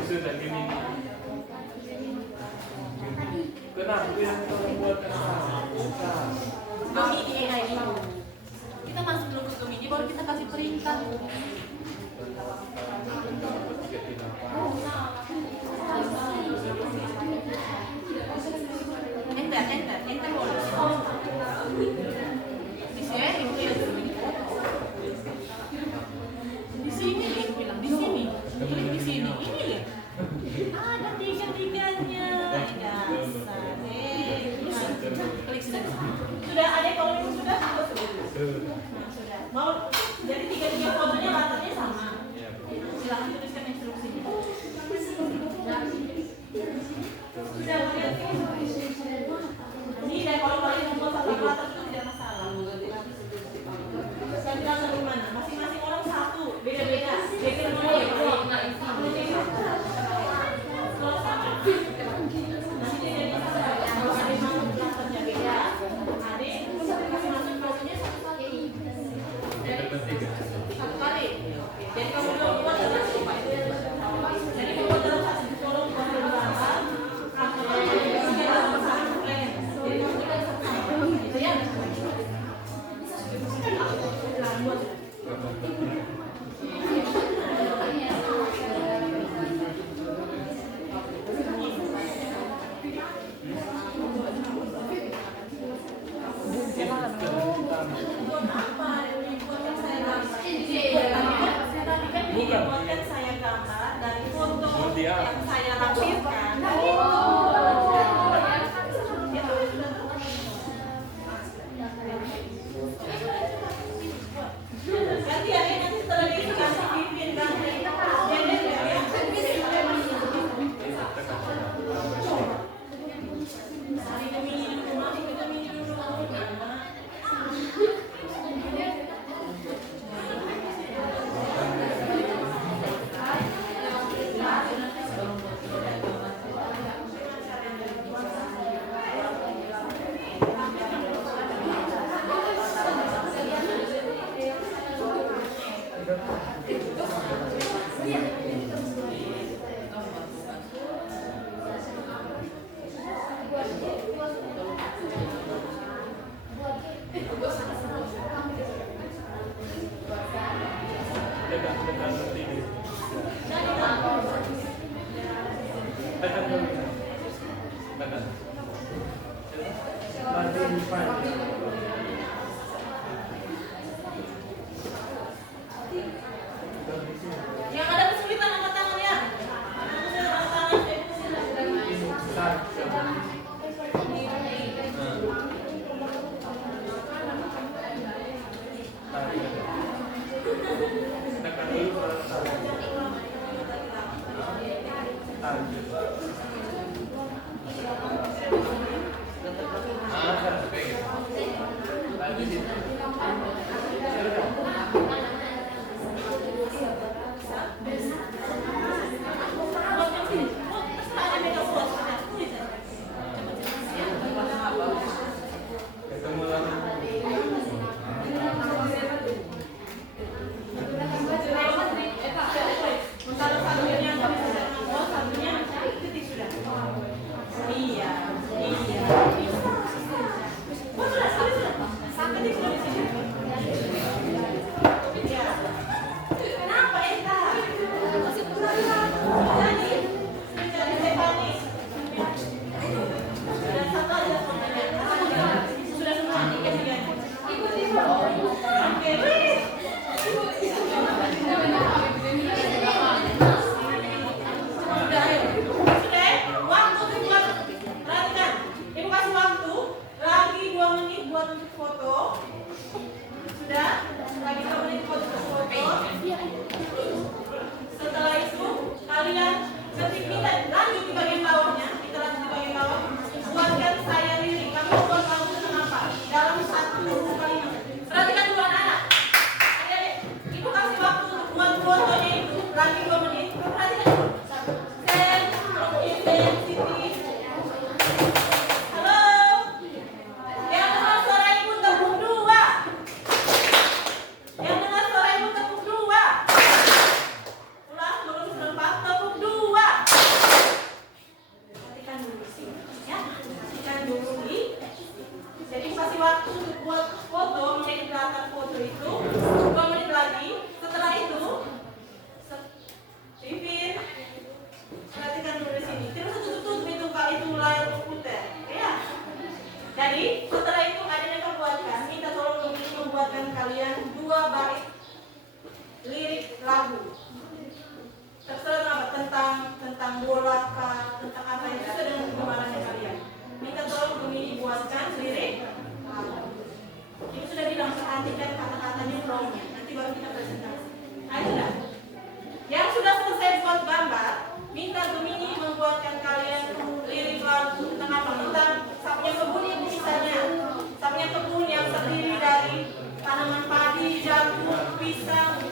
sudah gini. Kenapa yang kamu buat Gemini AI itu. Kita masuk dulu ke Gemini, baru kita kasih peringkat. Enter boleh. Di sini, di sini dia bilang di sini, klik di sini, ini lihat. Ada tiga-tiganya. Dasar. Klik sudah. Sudah ada kalau itu sudah? Nah, sudah. Mau jadi tiga-tiga fotonya latarnya sama. Silakan tuliskan instruksinya. Sudah lihat ini dan kalau kalian membuat satu latar itu tidak masalah. Saya bilang dari mana? Masing-masing orang satu, beda-beda. Beda dulu ya. Kalau sama, nanti dia jadi sama. Kalau ada yang masuk latarnya beda, adik kasih masuk fotonya satu-satu. Satu kali. Jadi kamu belum buat dalam satu. Jadi kamu buat dalam satu colong buat gambar. Bukan saya gambar dari foto yang saya lampirkan. Ganti ya, nanti setelah itu kasih pimpin ganti. Yang ada kesulitan angkat tangan ya. Satunya titik sudah. kata itu sesuai dengan kegemarannya kalian. Minta tolong Gemini buatkan lirik. Ini sudah bilang perhatikan kata-katanya, promnya. Nanti baru kita presentasi. Ayo sudah. Yang sudah selesai buat gambar, minta Gemini membuatkan kalian lirik lagu tentang apa? Tentang sapnya kebun ini misalnya. Sapnya kebun yang terdiri dari tanaman padi, jagung, pisang.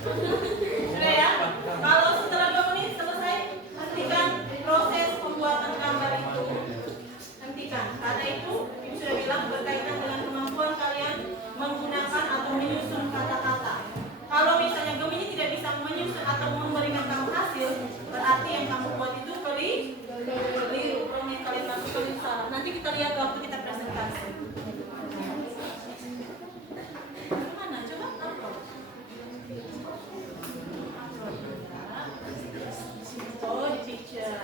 Sudah ya? Kalau setelah 2 menit selesai, hentikan proses pembuatan gambar itu. Hentikan. Karena itu, Ibu sudah bilang berkaitan dengan kemampuan kalian menggunakan atau menyusun kata-kata. Kalau misalnya Gemini tidak bisa menyusun atau memberikan kamu hasil, berarti yang kamu buat itu keliru. Yang kalian lakukan itu salah. Nanti kita lihat waktu kita presentasi. Mana? Coba apa? Oh, di picture.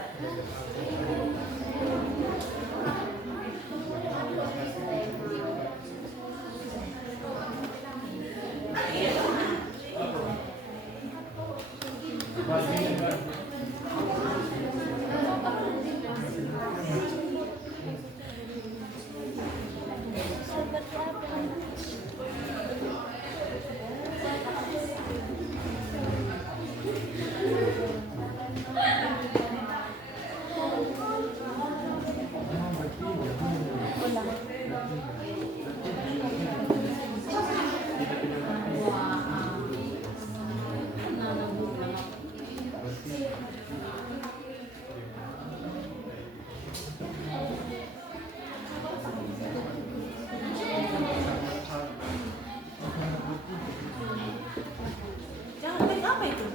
Jangan klik apa itu?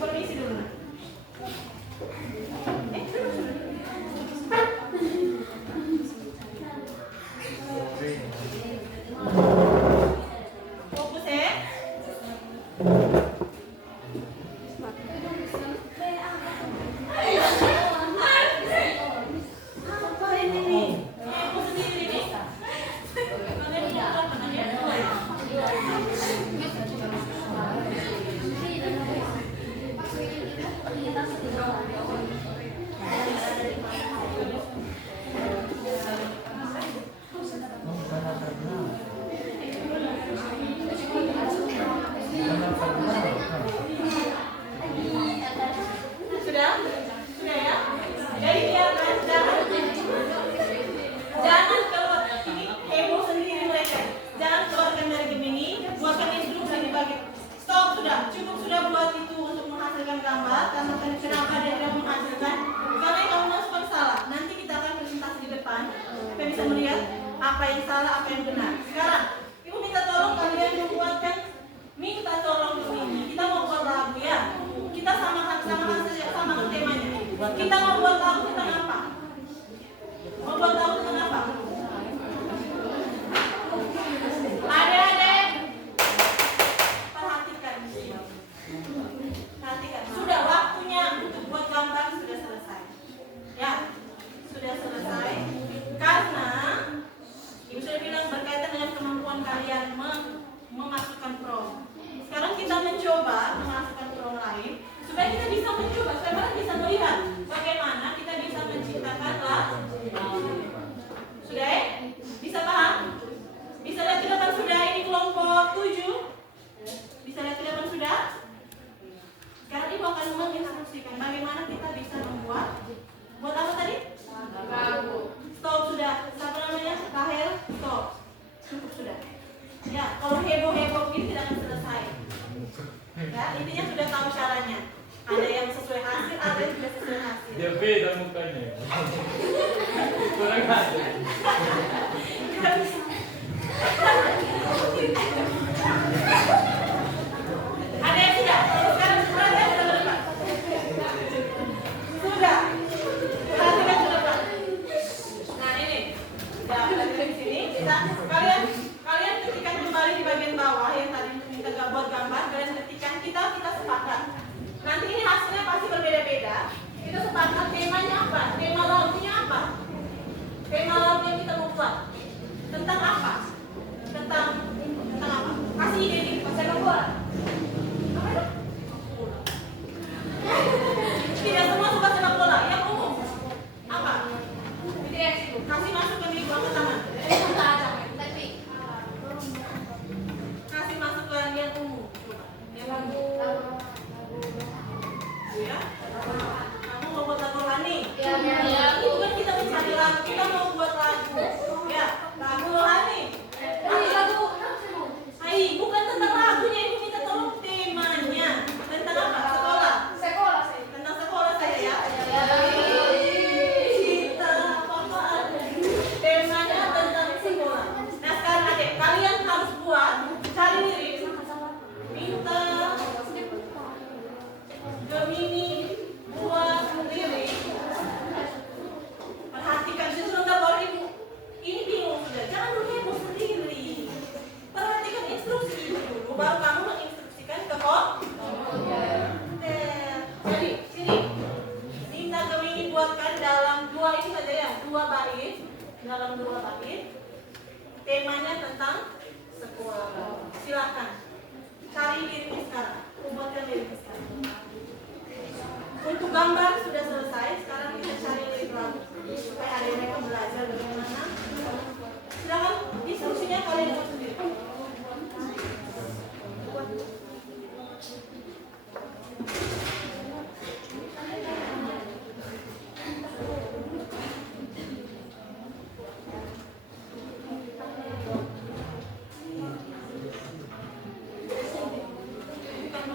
Permisi dulu. Fokus ya. Sudah? Sudah ya? Jadi biarkan, jangan keluar. Ini heboh sendiri mereka. Jangan keluarkan dari Gemini, buatkan instruksi di bagian. Stop sudah, cukup sudah buat itu untuk menghasilkan gambar. Karena kenapa dia tidak menghasilkan? Karena yang kamu masukkan salah. Nanti kita akan presentasi di depan. Kita bisa melihat apa yang salah, apa yang benar. Sekarang, Ibu minta tolong kalian membuatkan. Minta tolong Gemini. Kita mau buat lagu ya. Kita samakan temanya. Kita mau buat lagu tentang apa? Mau buat lagu tentang apa? Adik-adik, perhatikan. Perhatikan. Sudah waktunya untuk buat gambar sudah selesai. Ya, sudah selesai. Karena Ibu sudah bilang akan menginstruksikan bagaimana kita bisa membuat apa tadi? Lagu. Stop sudah. Siapa namanya? Rahel. Stop. Cukup sudah. Ya, kalau heboh-heboh ini tidak akan selesai. Ya, intinya sudah tahu caranya. Ada yang sesuai hasil, ada yang tidak sesuai hasil. Dia beda mukanya. Kurang aja. Ada yang tidak? Kalau sekarang sudah ya, sudah berapa? Sudah. Perhatikan sudah Pak. Nah ini, ya perhatikan di sini. Kalian ketikkan kembali di bagian bawah yang tadi minta buat gambar. Kalian ketikkan kita sepakat. Nanti ini hasilnya pasti berbeda-beda. Kita sepakat temanya apa? Tema lautnya apa? Tema laut yang kita mau buat tentang apa? Tentang apa? Kasih ide nih, saya mau buat. Apa itu? Tidak semua suka sepak bola, yang umum. Apa? Kasih masukan di ruang pertama. Kasih masukan yang umum. Yang umum. Ya? Kamu mau buat lagu rohani? Ya. Itu kan kita mencari lagu, kita mau buat lagu. Ya, lagu rohani. Hai, bukan tentang lagunya, ibu minta tolong temanya. Tentang apa? Sekolah. Tentang sekolah saya ya. Kita apa-apaan. Temanya tentang sekolah. Nah sekarang adik, kalian harus buat cari lirik. Minta Gemini buat lirik. Perhatikan itu enggak baru ibu. Ini bingung sudah. Jangan dulu heboh sendiri. Perhatikan instruksi ibu dulu, baru kamu menginstruksikan ke Jadi sini. Minta Gemini buatkan dalam dua ini saja ya, dua bait. Dalam dua bait. Temanya tentang sekolah. Silakan. Cari liriknya sekarang. Buatkan liriknya sekarang. Untuk gambar sudah selesai, sekarang kita cari lirik lagu supaya adik mereka belajar bagaimana. Silakan instruksinya kalian buat sendiri. Bukan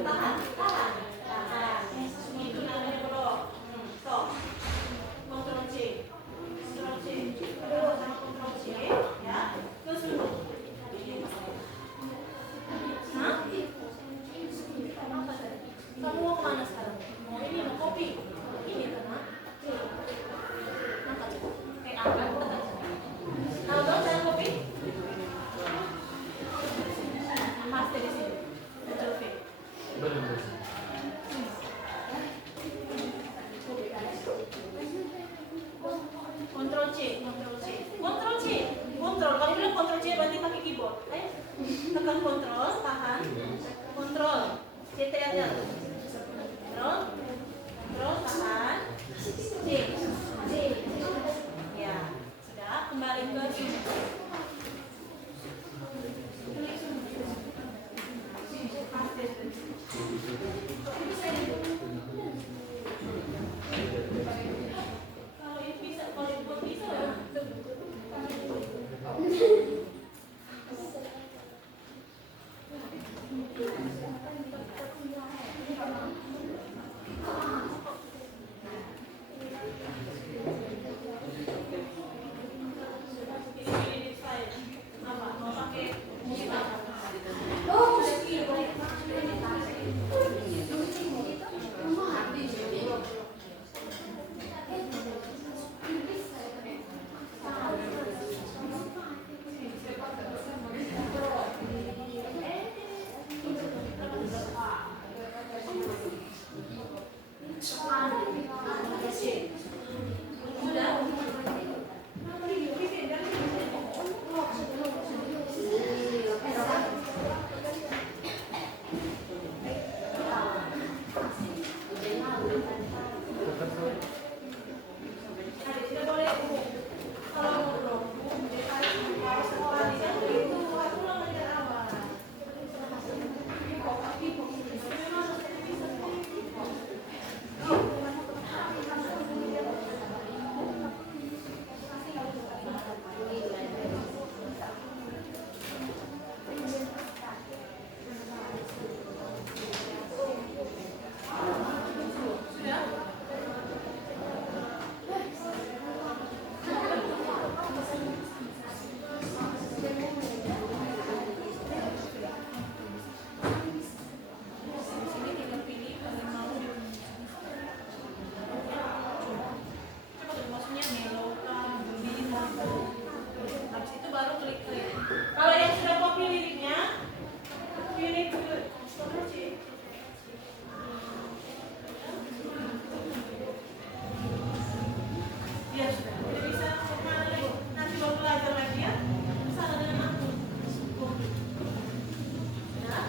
tahan, tahan, tahan. Itu namanya belok. Stop. Kontrol C. Kontrol C. Sama kontrol C, ya. Terus dulu. Hah? Kamu mau kemana sekarang? Mau ini, mau kopi? Ini kan, ha? Angkat. Angkat. Tahu dong cara kopi? Paste di sini. Betul, Fit. Belum. Kontrol C, kontrol C, kontrol C, kontrol. Kalau bilang kontrol C berarti pakai keyboard. Ayo, tekan kontrol, tahan, kontrol. CT aja. Kontrol, kontrol, tahan. C, C. Ya, sudah. Kembali ke sini. Kalau ini bisa, kalau ini bisa ya. Apa? Mau pakai musik apa? Tidak boleh kalau ngobrol Kalau yang sudah copy liriknya, pilih dulu. Ya sudah, tidak bisa kemana lagi. Nanti mau belajar lagi ya. Bersama dengan aku. Ya.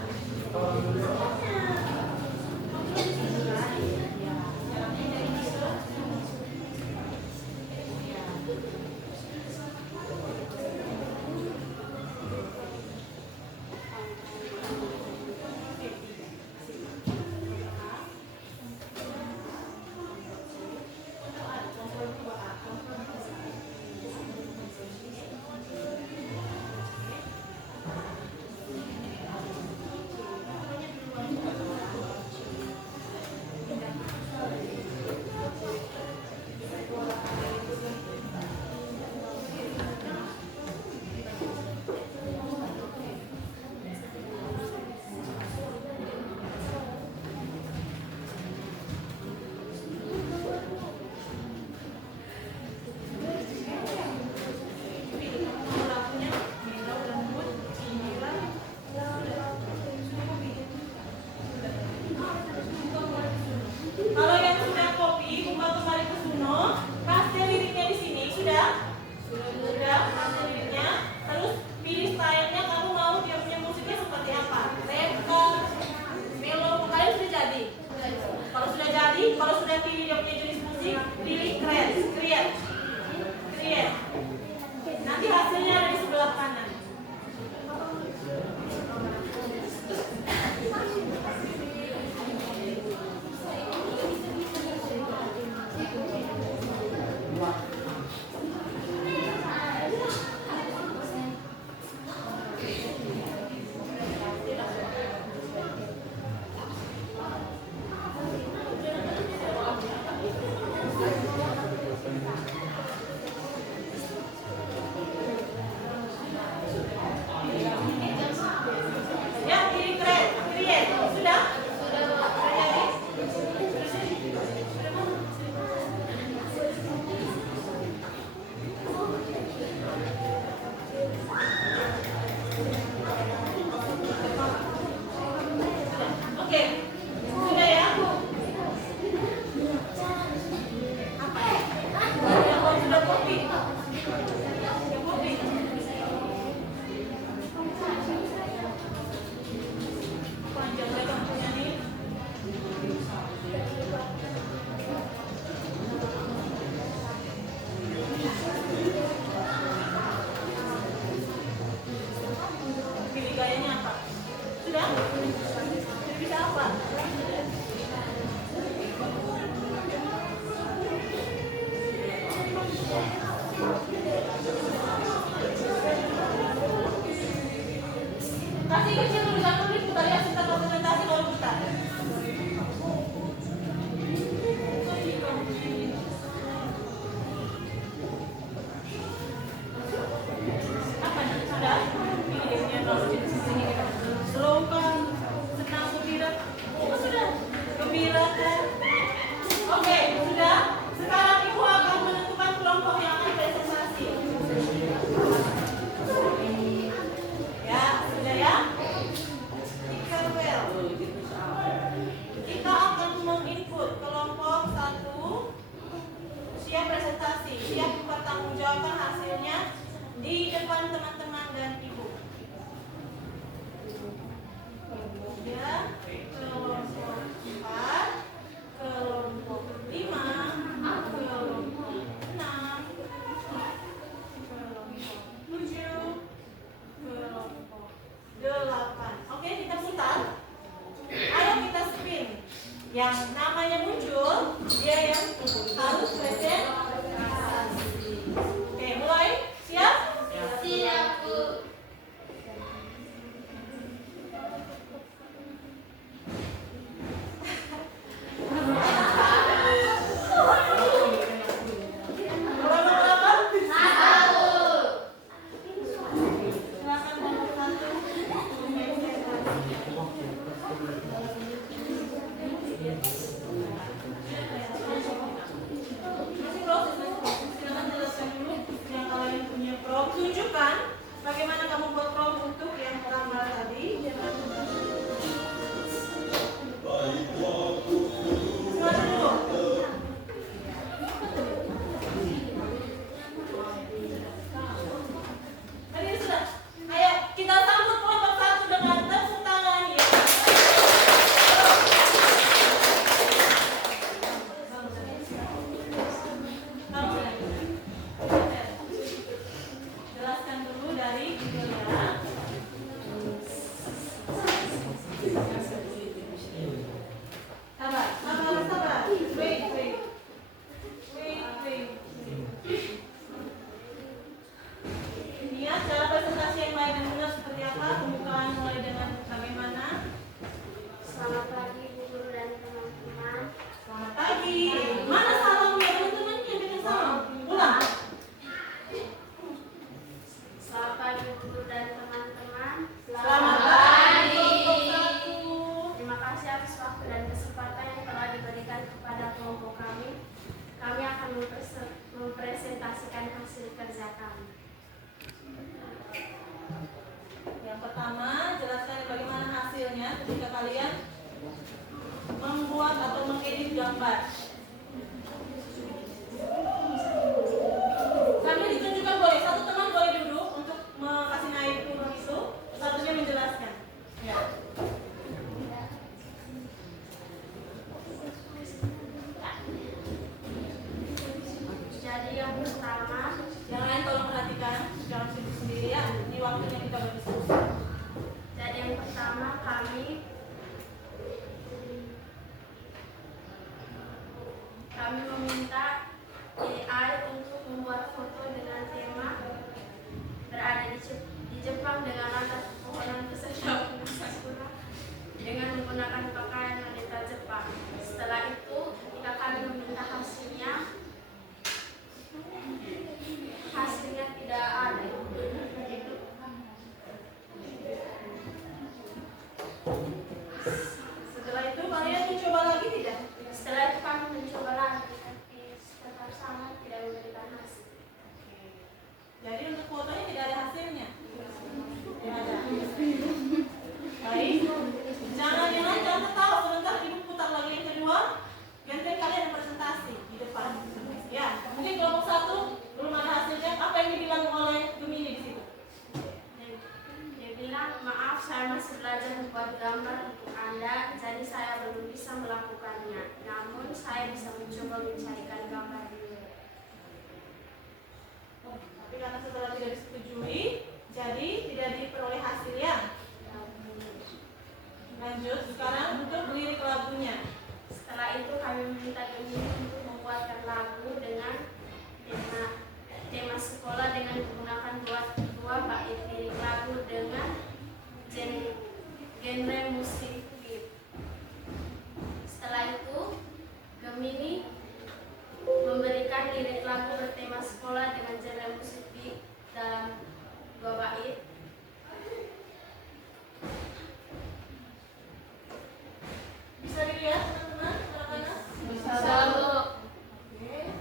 Kalau yang sudah copy, kembali ke Suno, kasih liriknya di sini, sudah? Sudah, kasih liriknya. Terus pilih stylenya, kamu mau dia punya musiknya seperti apa? Rap, melo, kalian sudah jadi? Kalau sudah jadi, kalau sudah pilih dia punya jenis musik, pilih create. Nanti hasilnya ada di sebelah kanan. yang namanya muncul, dia yang harus presentasi. Oke, mulai. Siap? Siap, Bu. Mulai nomor apa? Satu. Silakan nomor 1. Masih proses. Silakan jelaskan dulu yang kalian punya prompt. Tunjukkan bagaimana kamu buat prompt untuk yang pertama tadi. Silakan dulu. Tadi sudah. Ayo kita sambut kelompok 1 dengan tepuk tangan ya. Jelaskan dulu dari judul ya. Sabar, sabar, sabar. Wait. Lihat cara presentasi yang baik dan benar seperti apa. Pembukaan mulai dengan bagaimana. Selamat pagi, Bu Guru dan teman-teman. Selamat pagi. Mana salamnya teman-teman? Yang bikin salam. Ulang. Selamat pagi, Bu Guru dan teman-teman. Selamat pagi. Terima kasih atas waktu dan kesempatan yang telah diberikan kepada kelompok kami. Kami akan mempresentasikan hasil kerja kami. Yang pertama, jelaskan bagaimana hasilnya ketika kalian membuat atau mengedit gambar. Sambil ditunjukkan boleh, satu teman boleh duduk untuk kasih naik turun itu, satunya menjelaskan. Ya. Jadi yang pertama, Yang lain tolong perhatikan, jangan sendiri ya. Ini waktunya kita berdiskusi. jadi yang pertama kami meminta AI untuk membuat foto dengan tema berada di Jepang dengan latar pepohonan beserta sakura dengan menggunakan pakaian wanita Jepang. Setelah itu, ketika kami meminta hasilnya tidak ada. Setelah itu kalian mencoba lagi tidak? Setelah itu kami mencoba lagi, tapi tetap sama tidak memberikan hasil. Jadi untuk fotonya tidak ada hasilnya. Tidak ada. Baik. Jangan ketawa sebentar, ibu putar lagi yang kedua. Gantian kalian yang presentasi di depan. Ya, mungkin kelompok 1 belum ada hasilnya. Apa yang dibilang oleh Gemini di situ? Dia bilang, maaf saya masih belajar membuat gambar untuk Anda, jadi saya belum bisa melakukannya. Namun saya bisa mencoba mencarikan gambar di web. Tapi karena setelah tidak disetujui, jadi tidak diperoleh hasilnya. Lanjut sekarang untuk lirik lagunya. Setelah itu kami meminta Gemini untuk membuatkan lagu dengan tema sekolah dengan menggunakan dua bait lirik lagu dengan genre musik beat. Setelah itu Gemini memberikan lirik lagu bertema sekolah dengan genre musik beat dalam 2 bait. Bisa dilihat teman-teman anak-anak? Bisa, Bu. Oke,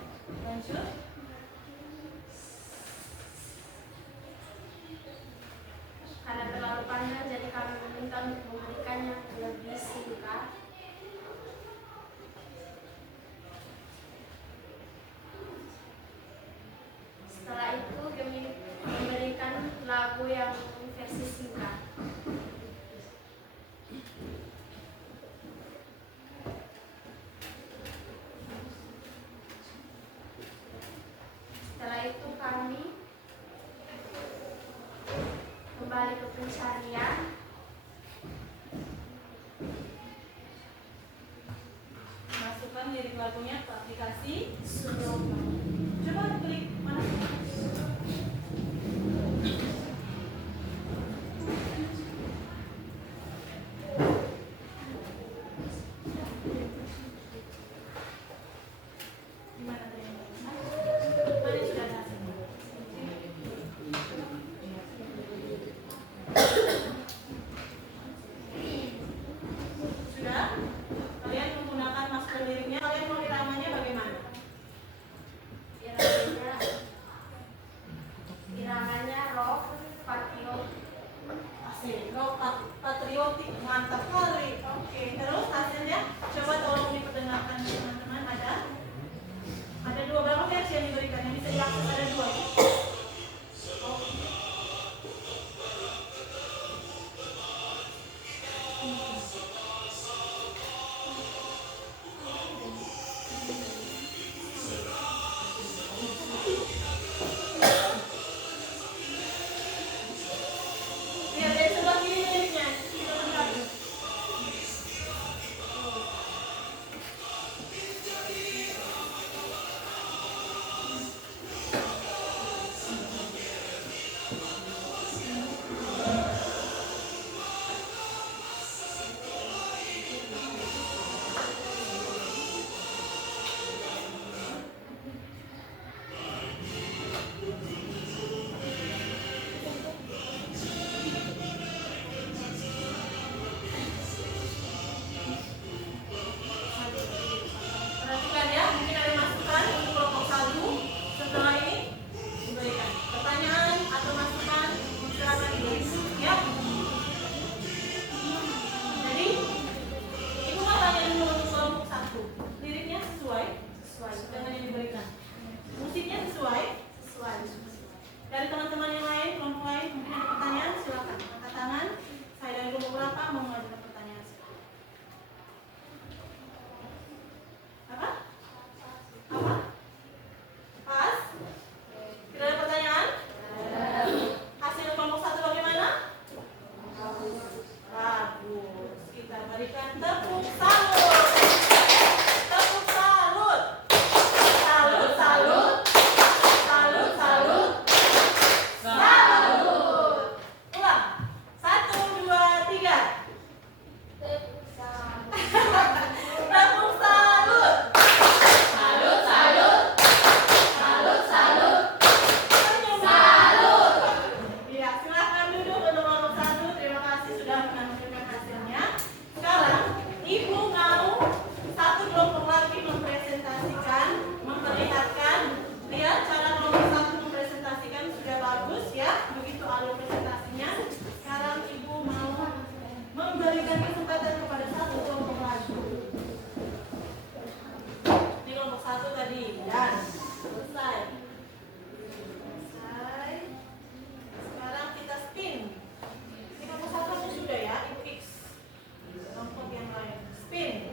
lanjut. Karena terlalu panjang, jadi kami meminta untuk memberikannya lebih singkat. Setelah itu, kami memberikan lagu yang versi singkat. Setelah itu, kami kembali ke pencarian. lirik lagunya ke aplikasi. Coba klik mana? Gimana tadi? Tadi sudah ada hasilnya. Sudah? Kalian menggunakan masker liriknya. Kalian mau iramanya bagaimana? Iramanya rock patriotik. Asik, rock patriotik, mantap kali. Oke, terus hasilnya coba tolong diperdengarkan teman-teman. Ada dua, berapa versi yang diberikan? Yang bisa diakses ada dua. Oke. Lihat dari sebelah kiri liriknya. Kita lihat. Perhatikan ya, mungkin ada masukan untuk kelompok 1. Setelah ini diberikan pertanyaan atau masukan, silakan ditulis ya. Jadi ibu mau tanya dulu untuk kelompok 1. Liriknya sesuai dengan yang diberikan. Musiknya sesuai. Dari teman-teman yang lain, kelompok lain mungkin ada pertanyaan, silakan angkat tangan. Saya dari kelompok berapa mau mengajukan pertanyaan? Apa? Pas? Tidak ada pertanyaan? Hasil kelompok 1 bagaimana? Bagus. Kita berikan tepuk salut. Tepuk salut. Salut, salut. Salut, salut. Salut. Ulang. 1, 2, 3. Tepuk salut. Salut, salut. Salut, salut. Salut. Ya, silakan duduk untuk kelompok 1. Terima kasih sudah menampilkan hasilnya. Sekarang ibu mau satu kelompok lagi mempresentasikan, memperlihatkan. Lihat cara kelompok 1 mempresentasikan sudah bagus ya. Begitu alur presentasinya. Sekarang ibu mau memberikan kesempatan kepada satu kelompok lagi. Ini kelompok 1 tadi dan selesai. Sekarang kita spin. Ini kelompok 1 sudah ya, ibu X. Kelompok yang lain. Spin.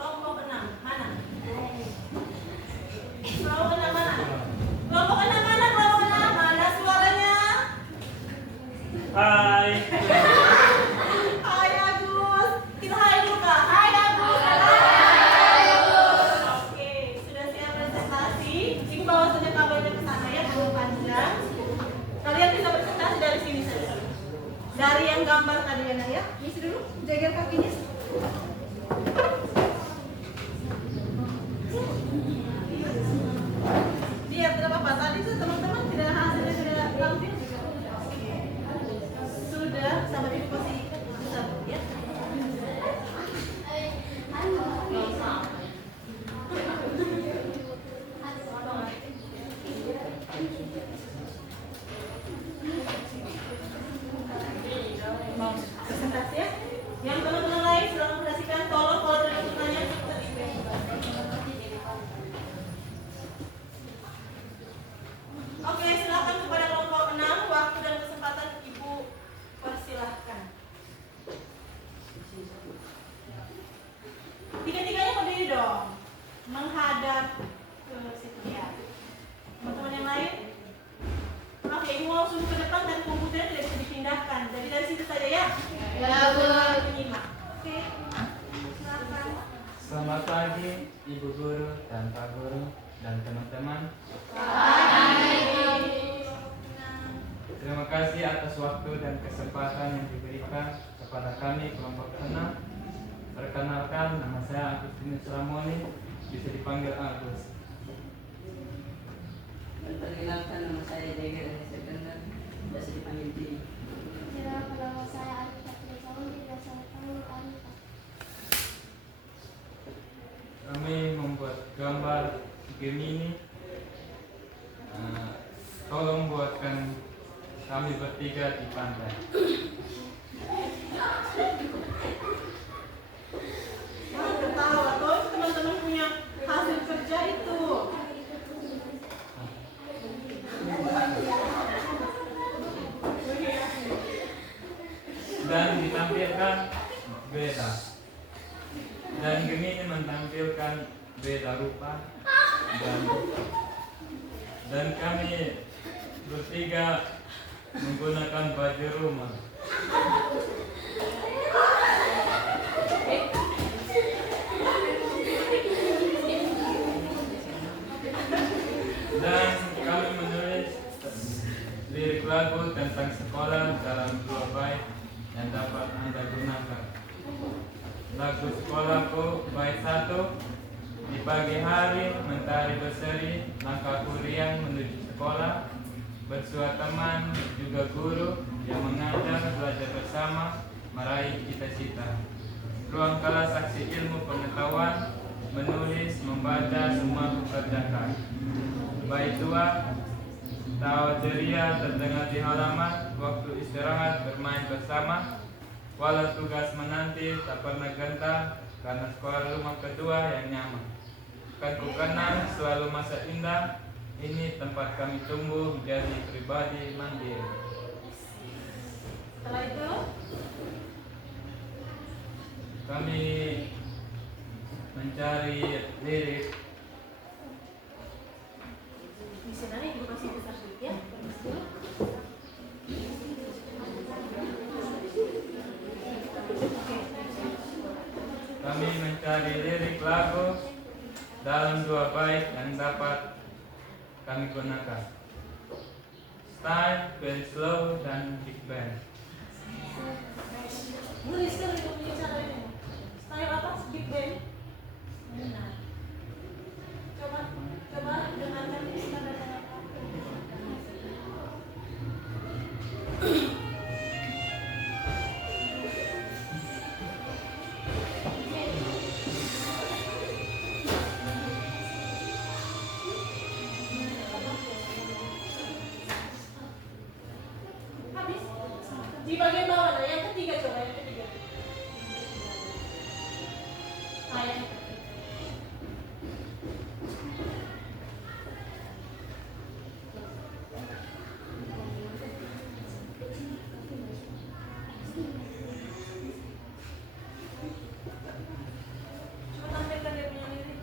Kelompok 6 mana? Kelompok 6 mana? Kelompok 6 mana? Kelompok 6 mana suaranya? Hai. Hai Agus. Kita hai dulu Kak. Hai Agus. Hai Agus. Oke, sudah siap presentasi. Ibu bawa saja kabelnya ke sana ya, belum panjang. Kalian bisa presentasi dari sini saja. Dari yang gambar tadi ya. Isi dulu, jaga kakinya. Lihat berapa apa tadi tuh teman-teman tidak hasilnya sudah tampil. Oke. Sudah, sahabat ibu pasti bisa ya. Mau presentasi ya? Yang teman-teman lain silakan presentasikan. Tolong kalau ada pertanyaan cepat Oke, silakan kepada kelompok 6. Waktu dan kesempatan ibu persilahkan. Tiga-tiganya berdiri dong, menghadap ke situ ya. Teman-teman yang lain, oke, ibu langsung ke depan dan komputer tidak bisa di dipindahkan. Jadi dari situ saja ya. Ya, Bu. Menyimak. Oke. Silakan. Selamat pagi Ibu Guru dan Pak Guru dan teman-teman. Terima kasih atas waktu dan kesempatan yang diberikan kepada kami kelompok 6. Perkenalkan, nama saya Agustinus Ramoni, bisa dipanggil Agus. Perkenalkan, nama saya Dega dari Sekender, biasa dipanggil Di. Nama saya Arifat Rizal, biasa dipanggil Arifat. Kami membuat gambar Gemini. Tolong buatkan kami bertiga di pantai. Jangan ketawa, tuh teman-teman punya hasil kerja itu. Dan ditampilkan beda. Dan Gemini menampilkan beda rupa dan kami bertiga menggunakan baju rumah. Dan kami menulis lirik lagu tentang sekolah dalam 2 bait yang dapat Anda gunakan. Lagu sekolahku bait 1. Di pagi hari mentari berseri, langkahku riang menuju sekolah. Bersua teman juga guru yang mengajar, belajar bersama, meraih cita-cita. Ruang kelas saksi ilmu pengetahuan, menulis, membaca, semua kukerjakan. Bait 2, tawa ceria terdengar di halaman, waktu istirahat bermain bersama. Walau tugas menanti tak pernah gentar, karena sekolah rumah kedua yang nyaman. Kan ku kenang selalu masa indah, ini tempat kami tumbuh menjadi pribadi mandiri. Setelah itu, Kami mencari lirik. di sini ibu kasih besar sedikit ya. Permisi dulu. Kami mencari lirik lagu dalam 2 bait yang dapat kami gunakan. Style very slow dan big band. Nulis kan itu punya caranya. Style apa? Big band. Nah. Coba dengarkan ini kata-kata apa. Habis. Di bagian bawah, nah yang ketiga coba yang ketiga. Nah, yang coba tampilkan dia punya lirik.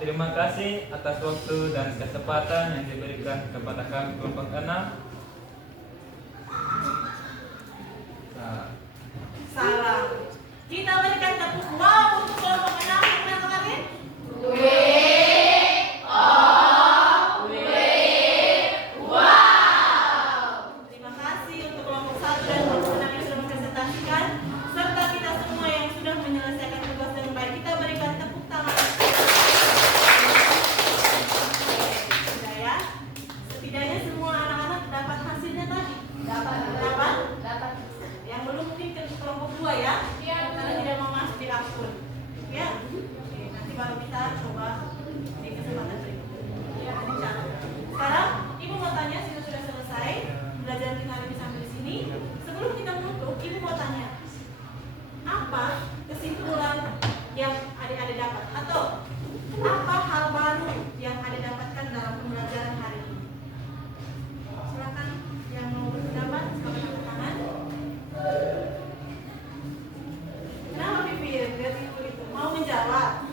terima kasih atas waktu dan kesempatan yang diberikan kepada kami kelompok 6. Salam. Kita berikan tepuk wow untuk kelompok 6 yang kemarin. Terima kasih untuk kelompok 1 dan kelompok 6 yang sudah mempresentasikan, serta kita semua yang sudah menyelesaikan tugas dengan baik. Kita berikan tepuk tangan. Sudah ya? Setidaknya semua anak-anak dapat hasilnya tadi. Dapat. Yang belum mungkin ke kelompok 2 ya? Karena tidak mau masuk di akun. Ya? Oke, nanti baru kita coba di kesempatan berikutnya. Ya, ini cara. Sekarang Ibu mau tanya, sudah selesai belajar kita hari ini sampai di sini. Sebelum kita menutup, Ibu mau tanya, apa kesimpulan yang adik-adik dapat? Atau apa hal baru yang adik dapatkan dalam pembelajaran hari ini? Silakan yang mau berpendapat, silakan angkat tangan. Kenapa Pipir? Lihat itu. Mau menjawab?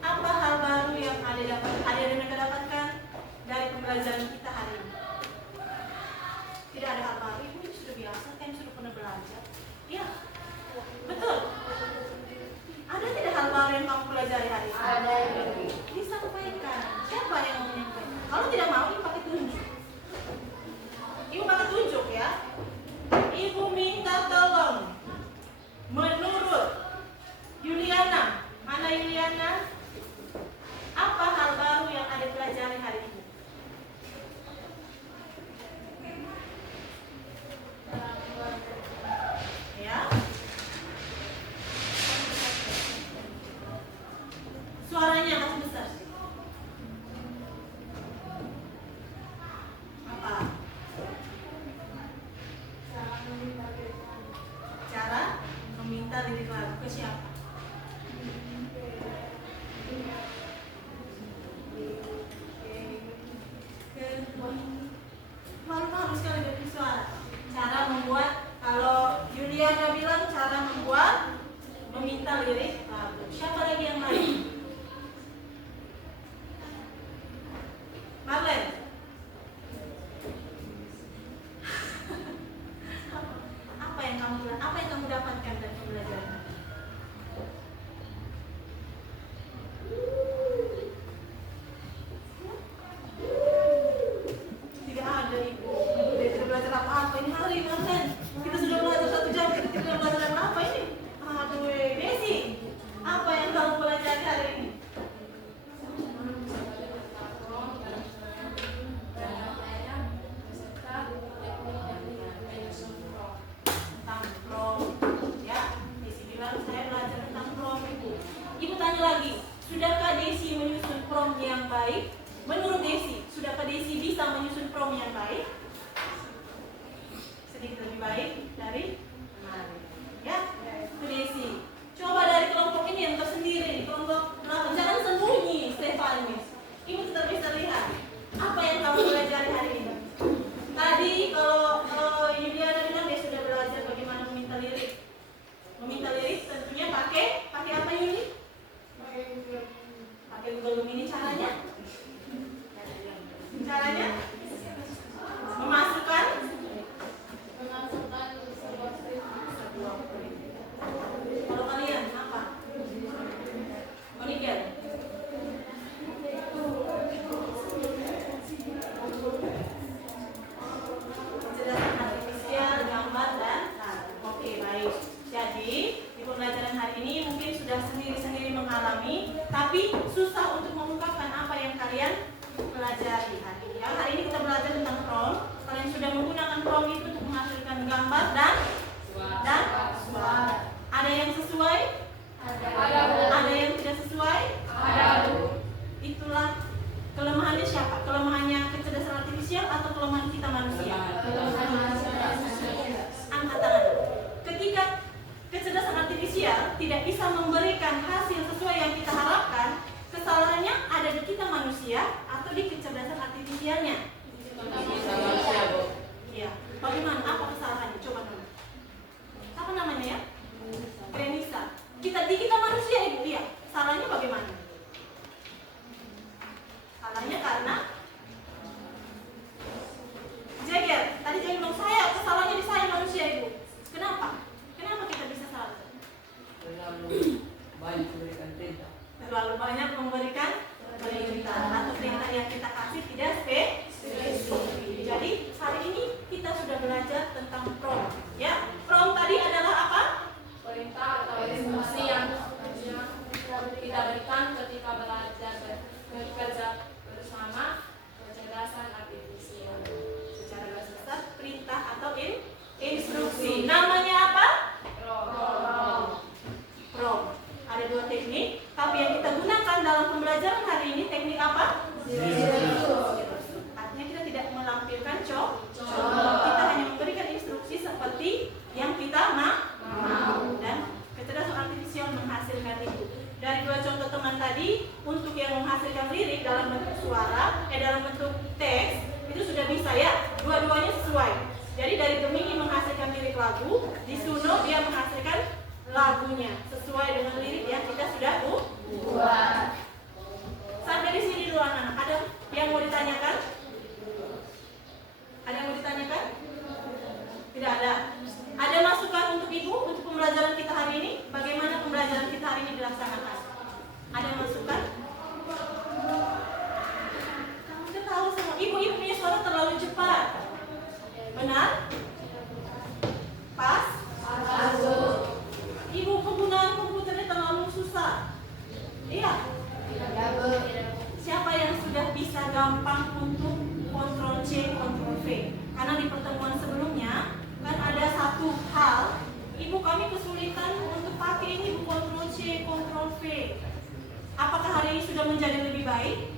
Apa hal baru yang adik mereka dapatkan dari pembelajaran kita hari ini? Tidak ada hal baru, Ibu ini sudah biasa, kan sudah pernah belajar. Iya, betul. Ada tidak hal baru yang kamu pelajari hari ini? Ada. Disampaikan. Siapa yang mau menyampaikan? Kalau tidak mau, Ibu pakai tunjuk. Ibu pakai tunjuk ya. Ibu minta tolong. Menurut Yuliana, mana Yuliana? Apa hal baru yang ada pelajari hari ini? Ya. Suaranya harus besar. Apa? Cara meminta lirik lagu ke siapa? Malu-malu sekali dari suara. Cara membuat, kalau Yuliana bilang cara membuat meminta lirik lagu. Siapa lagi yang lain? Marlen. Apa yang kamu dapatkan dari pembelajaran? Tidak ada Ibu. Ibu tidak belajar apa-apa. Ini hari Marlen. Kita sudah belajar 1 jam, kita tidak belajar apa ini? Aduh, Desi. Apa yang kamu pelajari hari ini? Tentang prom, ya. Desi bilang saya belajar tentang prom Ibu. Ibu tanya lagi, sudahkah Desi menyusun prom yang baik? Menurut Desi, sudahkah Desi bisa menyusun prom yang baik? Sedikit lebih baik dari kemarin. Ya, itu Desi. Coba dari kelompok ini yang tersendiri, kelompok 8. Jangan sembunyi, Stefanis. Ibu tetap bisa lihat apa yang kamu pelajari hari ini. Tadi kalau Yuliana bilang dia sudah belajar bagaimana meminta lirik. Meminta lirik tentunya pakai apa Yuli? Pakai Google Mini. Caranya memasukkan sebuah kulit. Kalau kalian apa? Moniker. Kecerdasan artifisial, gambar dan lagu. Oke, baik. Jadi di pembelajaran hari ini mungkin sudah sendiri-sendiri mengalami, tapi susah untuk mengungkapkan apa yang kalian pelajari hari ini. Hari ini kita belajar tentang prom. Kalian sudah menggunakan prom itu untuk menghasilkan gambar dan suara. Ada yang sesuai? Ada yang tidak sesuai? Itulah kelemahannya siapa? Kelemahannya kecerdasan artifisial atau kelemahan kita manusia? Angkat tangan. Ketika kecerdasan artifisial tidak bisa memberikan hasil sesuai yang kita harapkan, kesalahannya ada di kita manusia atau di kecerdasan artifisialnya? Iya. Bagaimana? Apa kesalahannya? Coba dulu. Apa namanya ya? Grenisa. Kita manusia, dalam bentuk teks itu sudah bisa ya, dua-duanya sesuai. Jadi dari Gemini menghasilkan lirik lagu, di Suno dia menghasilkan lagunya sesuai dengan lirik yang kita sudah buat. Sampai di sini dulu anak-anak. Ada yang mau ditanyakan? Ada yang mau ditanyakan? Tidak ada. Ada masukan untuk Ibu untuk pembelajaran kita hari ini? Bagaimana pembelajaran kita hari ini dilaksanakan? Ada masukan? Kamu udah tahu semua. Ibu punya suara terlalu cepat. Benar? Pas? Ibu penggunaan komputernya terlalu susah. Iya. Siapa yang sudah bisa gampang untuk Ctrl C, Ctrl V? Karena di pertemuan sebelumnya kan ada satu hal, Ibu kami kesulitan untuk pakai ini Bu, Ctrl C, Ctrl V. Apakah hari ini sudah menjadi lebih baik?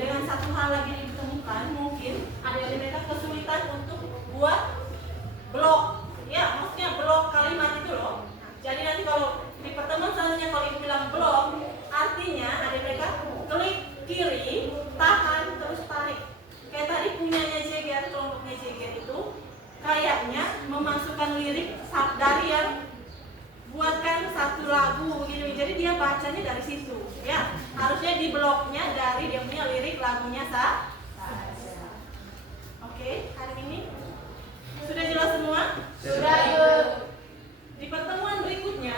Dengan satu hal lagi yang ditemukan, mungkin ada yang mereka kesulitan untuk buat blok. Ya, maksudnya blok kalimat itu loh. Jadi nanti kalau di pertemuan selanjutnya kalau Ibu bilang blok, artinya ada mereka klik kiri, tahan, terus tarik. Kayak tadi punyanya JGR, kelompoknya JGR itu kayaknya memasukkan lirik dari yang buatkan satu lagu begini. Jadi dia bacanya dari situ. Ya, harusnya di bloknya dari dia punya lirik lagunya saja. Oke, hari ini sudah jelas semua? Sudah. Di pertemuan berikutnya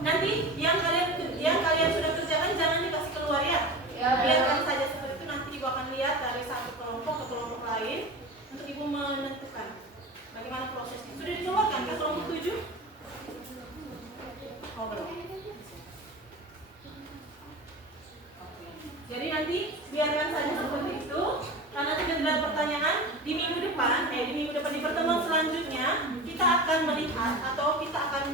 nanti yang kalian sudah kerjakan jangan dikasih keluar ya. Biarkan saja seperti itu, nanti Ibu akan lihat dari satu kelompok ke kelompok lain untuk Ibu menentukan bagaimana prosesnya. Sudah dikeluarkan ke kelompok 7? Oh, belum. Jadi nanti biarkan saja seperti itu. Karena tidak ada pertanyaan, di minggu depan di pertemuan selanjutnya kita akan melihat atau kita akan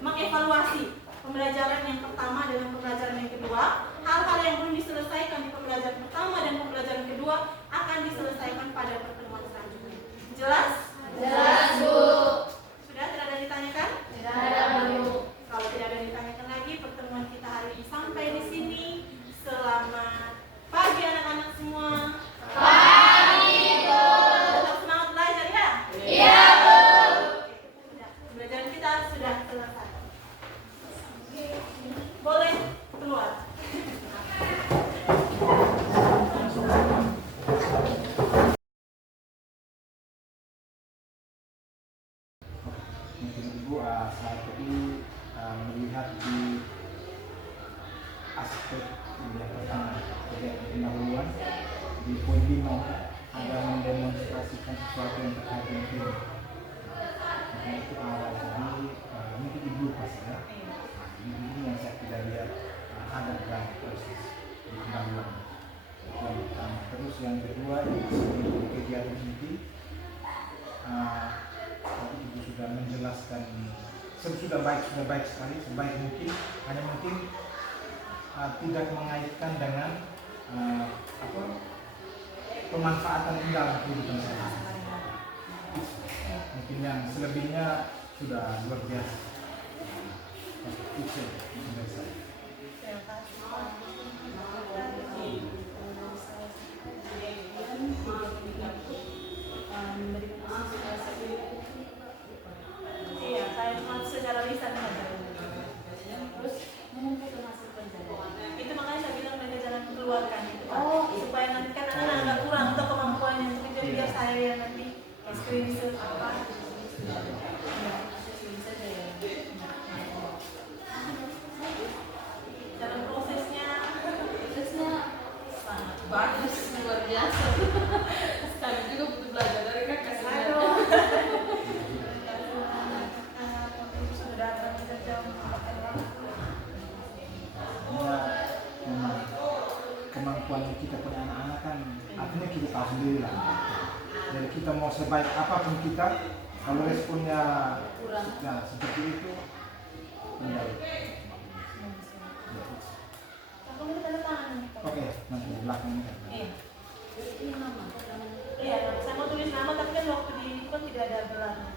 mengevaluasi pembelajaran yang pertama dengan pembelajaran yang kedua. Hal-hal yang belum diselesaikan di pembelajaran pertama dan pembelajaran kedua akan diselesaikan pada pertemuan selanjutnya. Jelas? Jelas, Bu. Sudah tidak ada yang ditanyakan? Tidak ada, Bu. Kalau tidak ada yang ditanyakan lagi, pertemuan kita hari ini sampai di sini. Selamat pagi anak-anak semua. Pagi, Bu. Tetap semangat belajar ya? Iya, Bu. Sudah, pembelajaran kita sudah selesai. Boleh keluar. Mungkin Ibu saat ini melihat di aspek yang pertama kegiatan pendahuluan di poin 5 ada mendemonstrasikan sesuatu yang terkait dengan film. Nah, itu awal tadi mungkin Ibu pasti ya. Ini yang saya tidak lihat ada dalam proses di pendahuluan. Yang pertama. Terus yang kedua di kegiatan inti tadi Ibu sudah menjelaskan sudah baik sekali sebaik mungkin, hanya mungkin tidak mengaitkan dengan pemanfaatan dalam kehidupan sehari-hari. Mungkin yang selebihnya sudah luar biasa. Itu dari saya. Iya, saya cuma secara lisan saja. Terus mengumpulkan hasil penjelasan. Itu makanya saya bilang mereka jangan keluarkan itu Pak. Supaya nanti kan anak-anak agak kurang untuk kemampuannya untuk itu biar saya yang nanti screenshot apa. Dalam prosesnya sangat bagus, luar biasa. Kami juga butuh belajar dari kakak. Kemampuan kita punya anak-anak kan artinya kita tahu sendiri lah. Jadi kita mau sebaik apapun kita, kalau responnya kurang, nah seperti itu, ya. Oke, nanti di belakang. Iya. Iya, saya mau tulis nama tapi kan waktu di kan tidak ada gelar.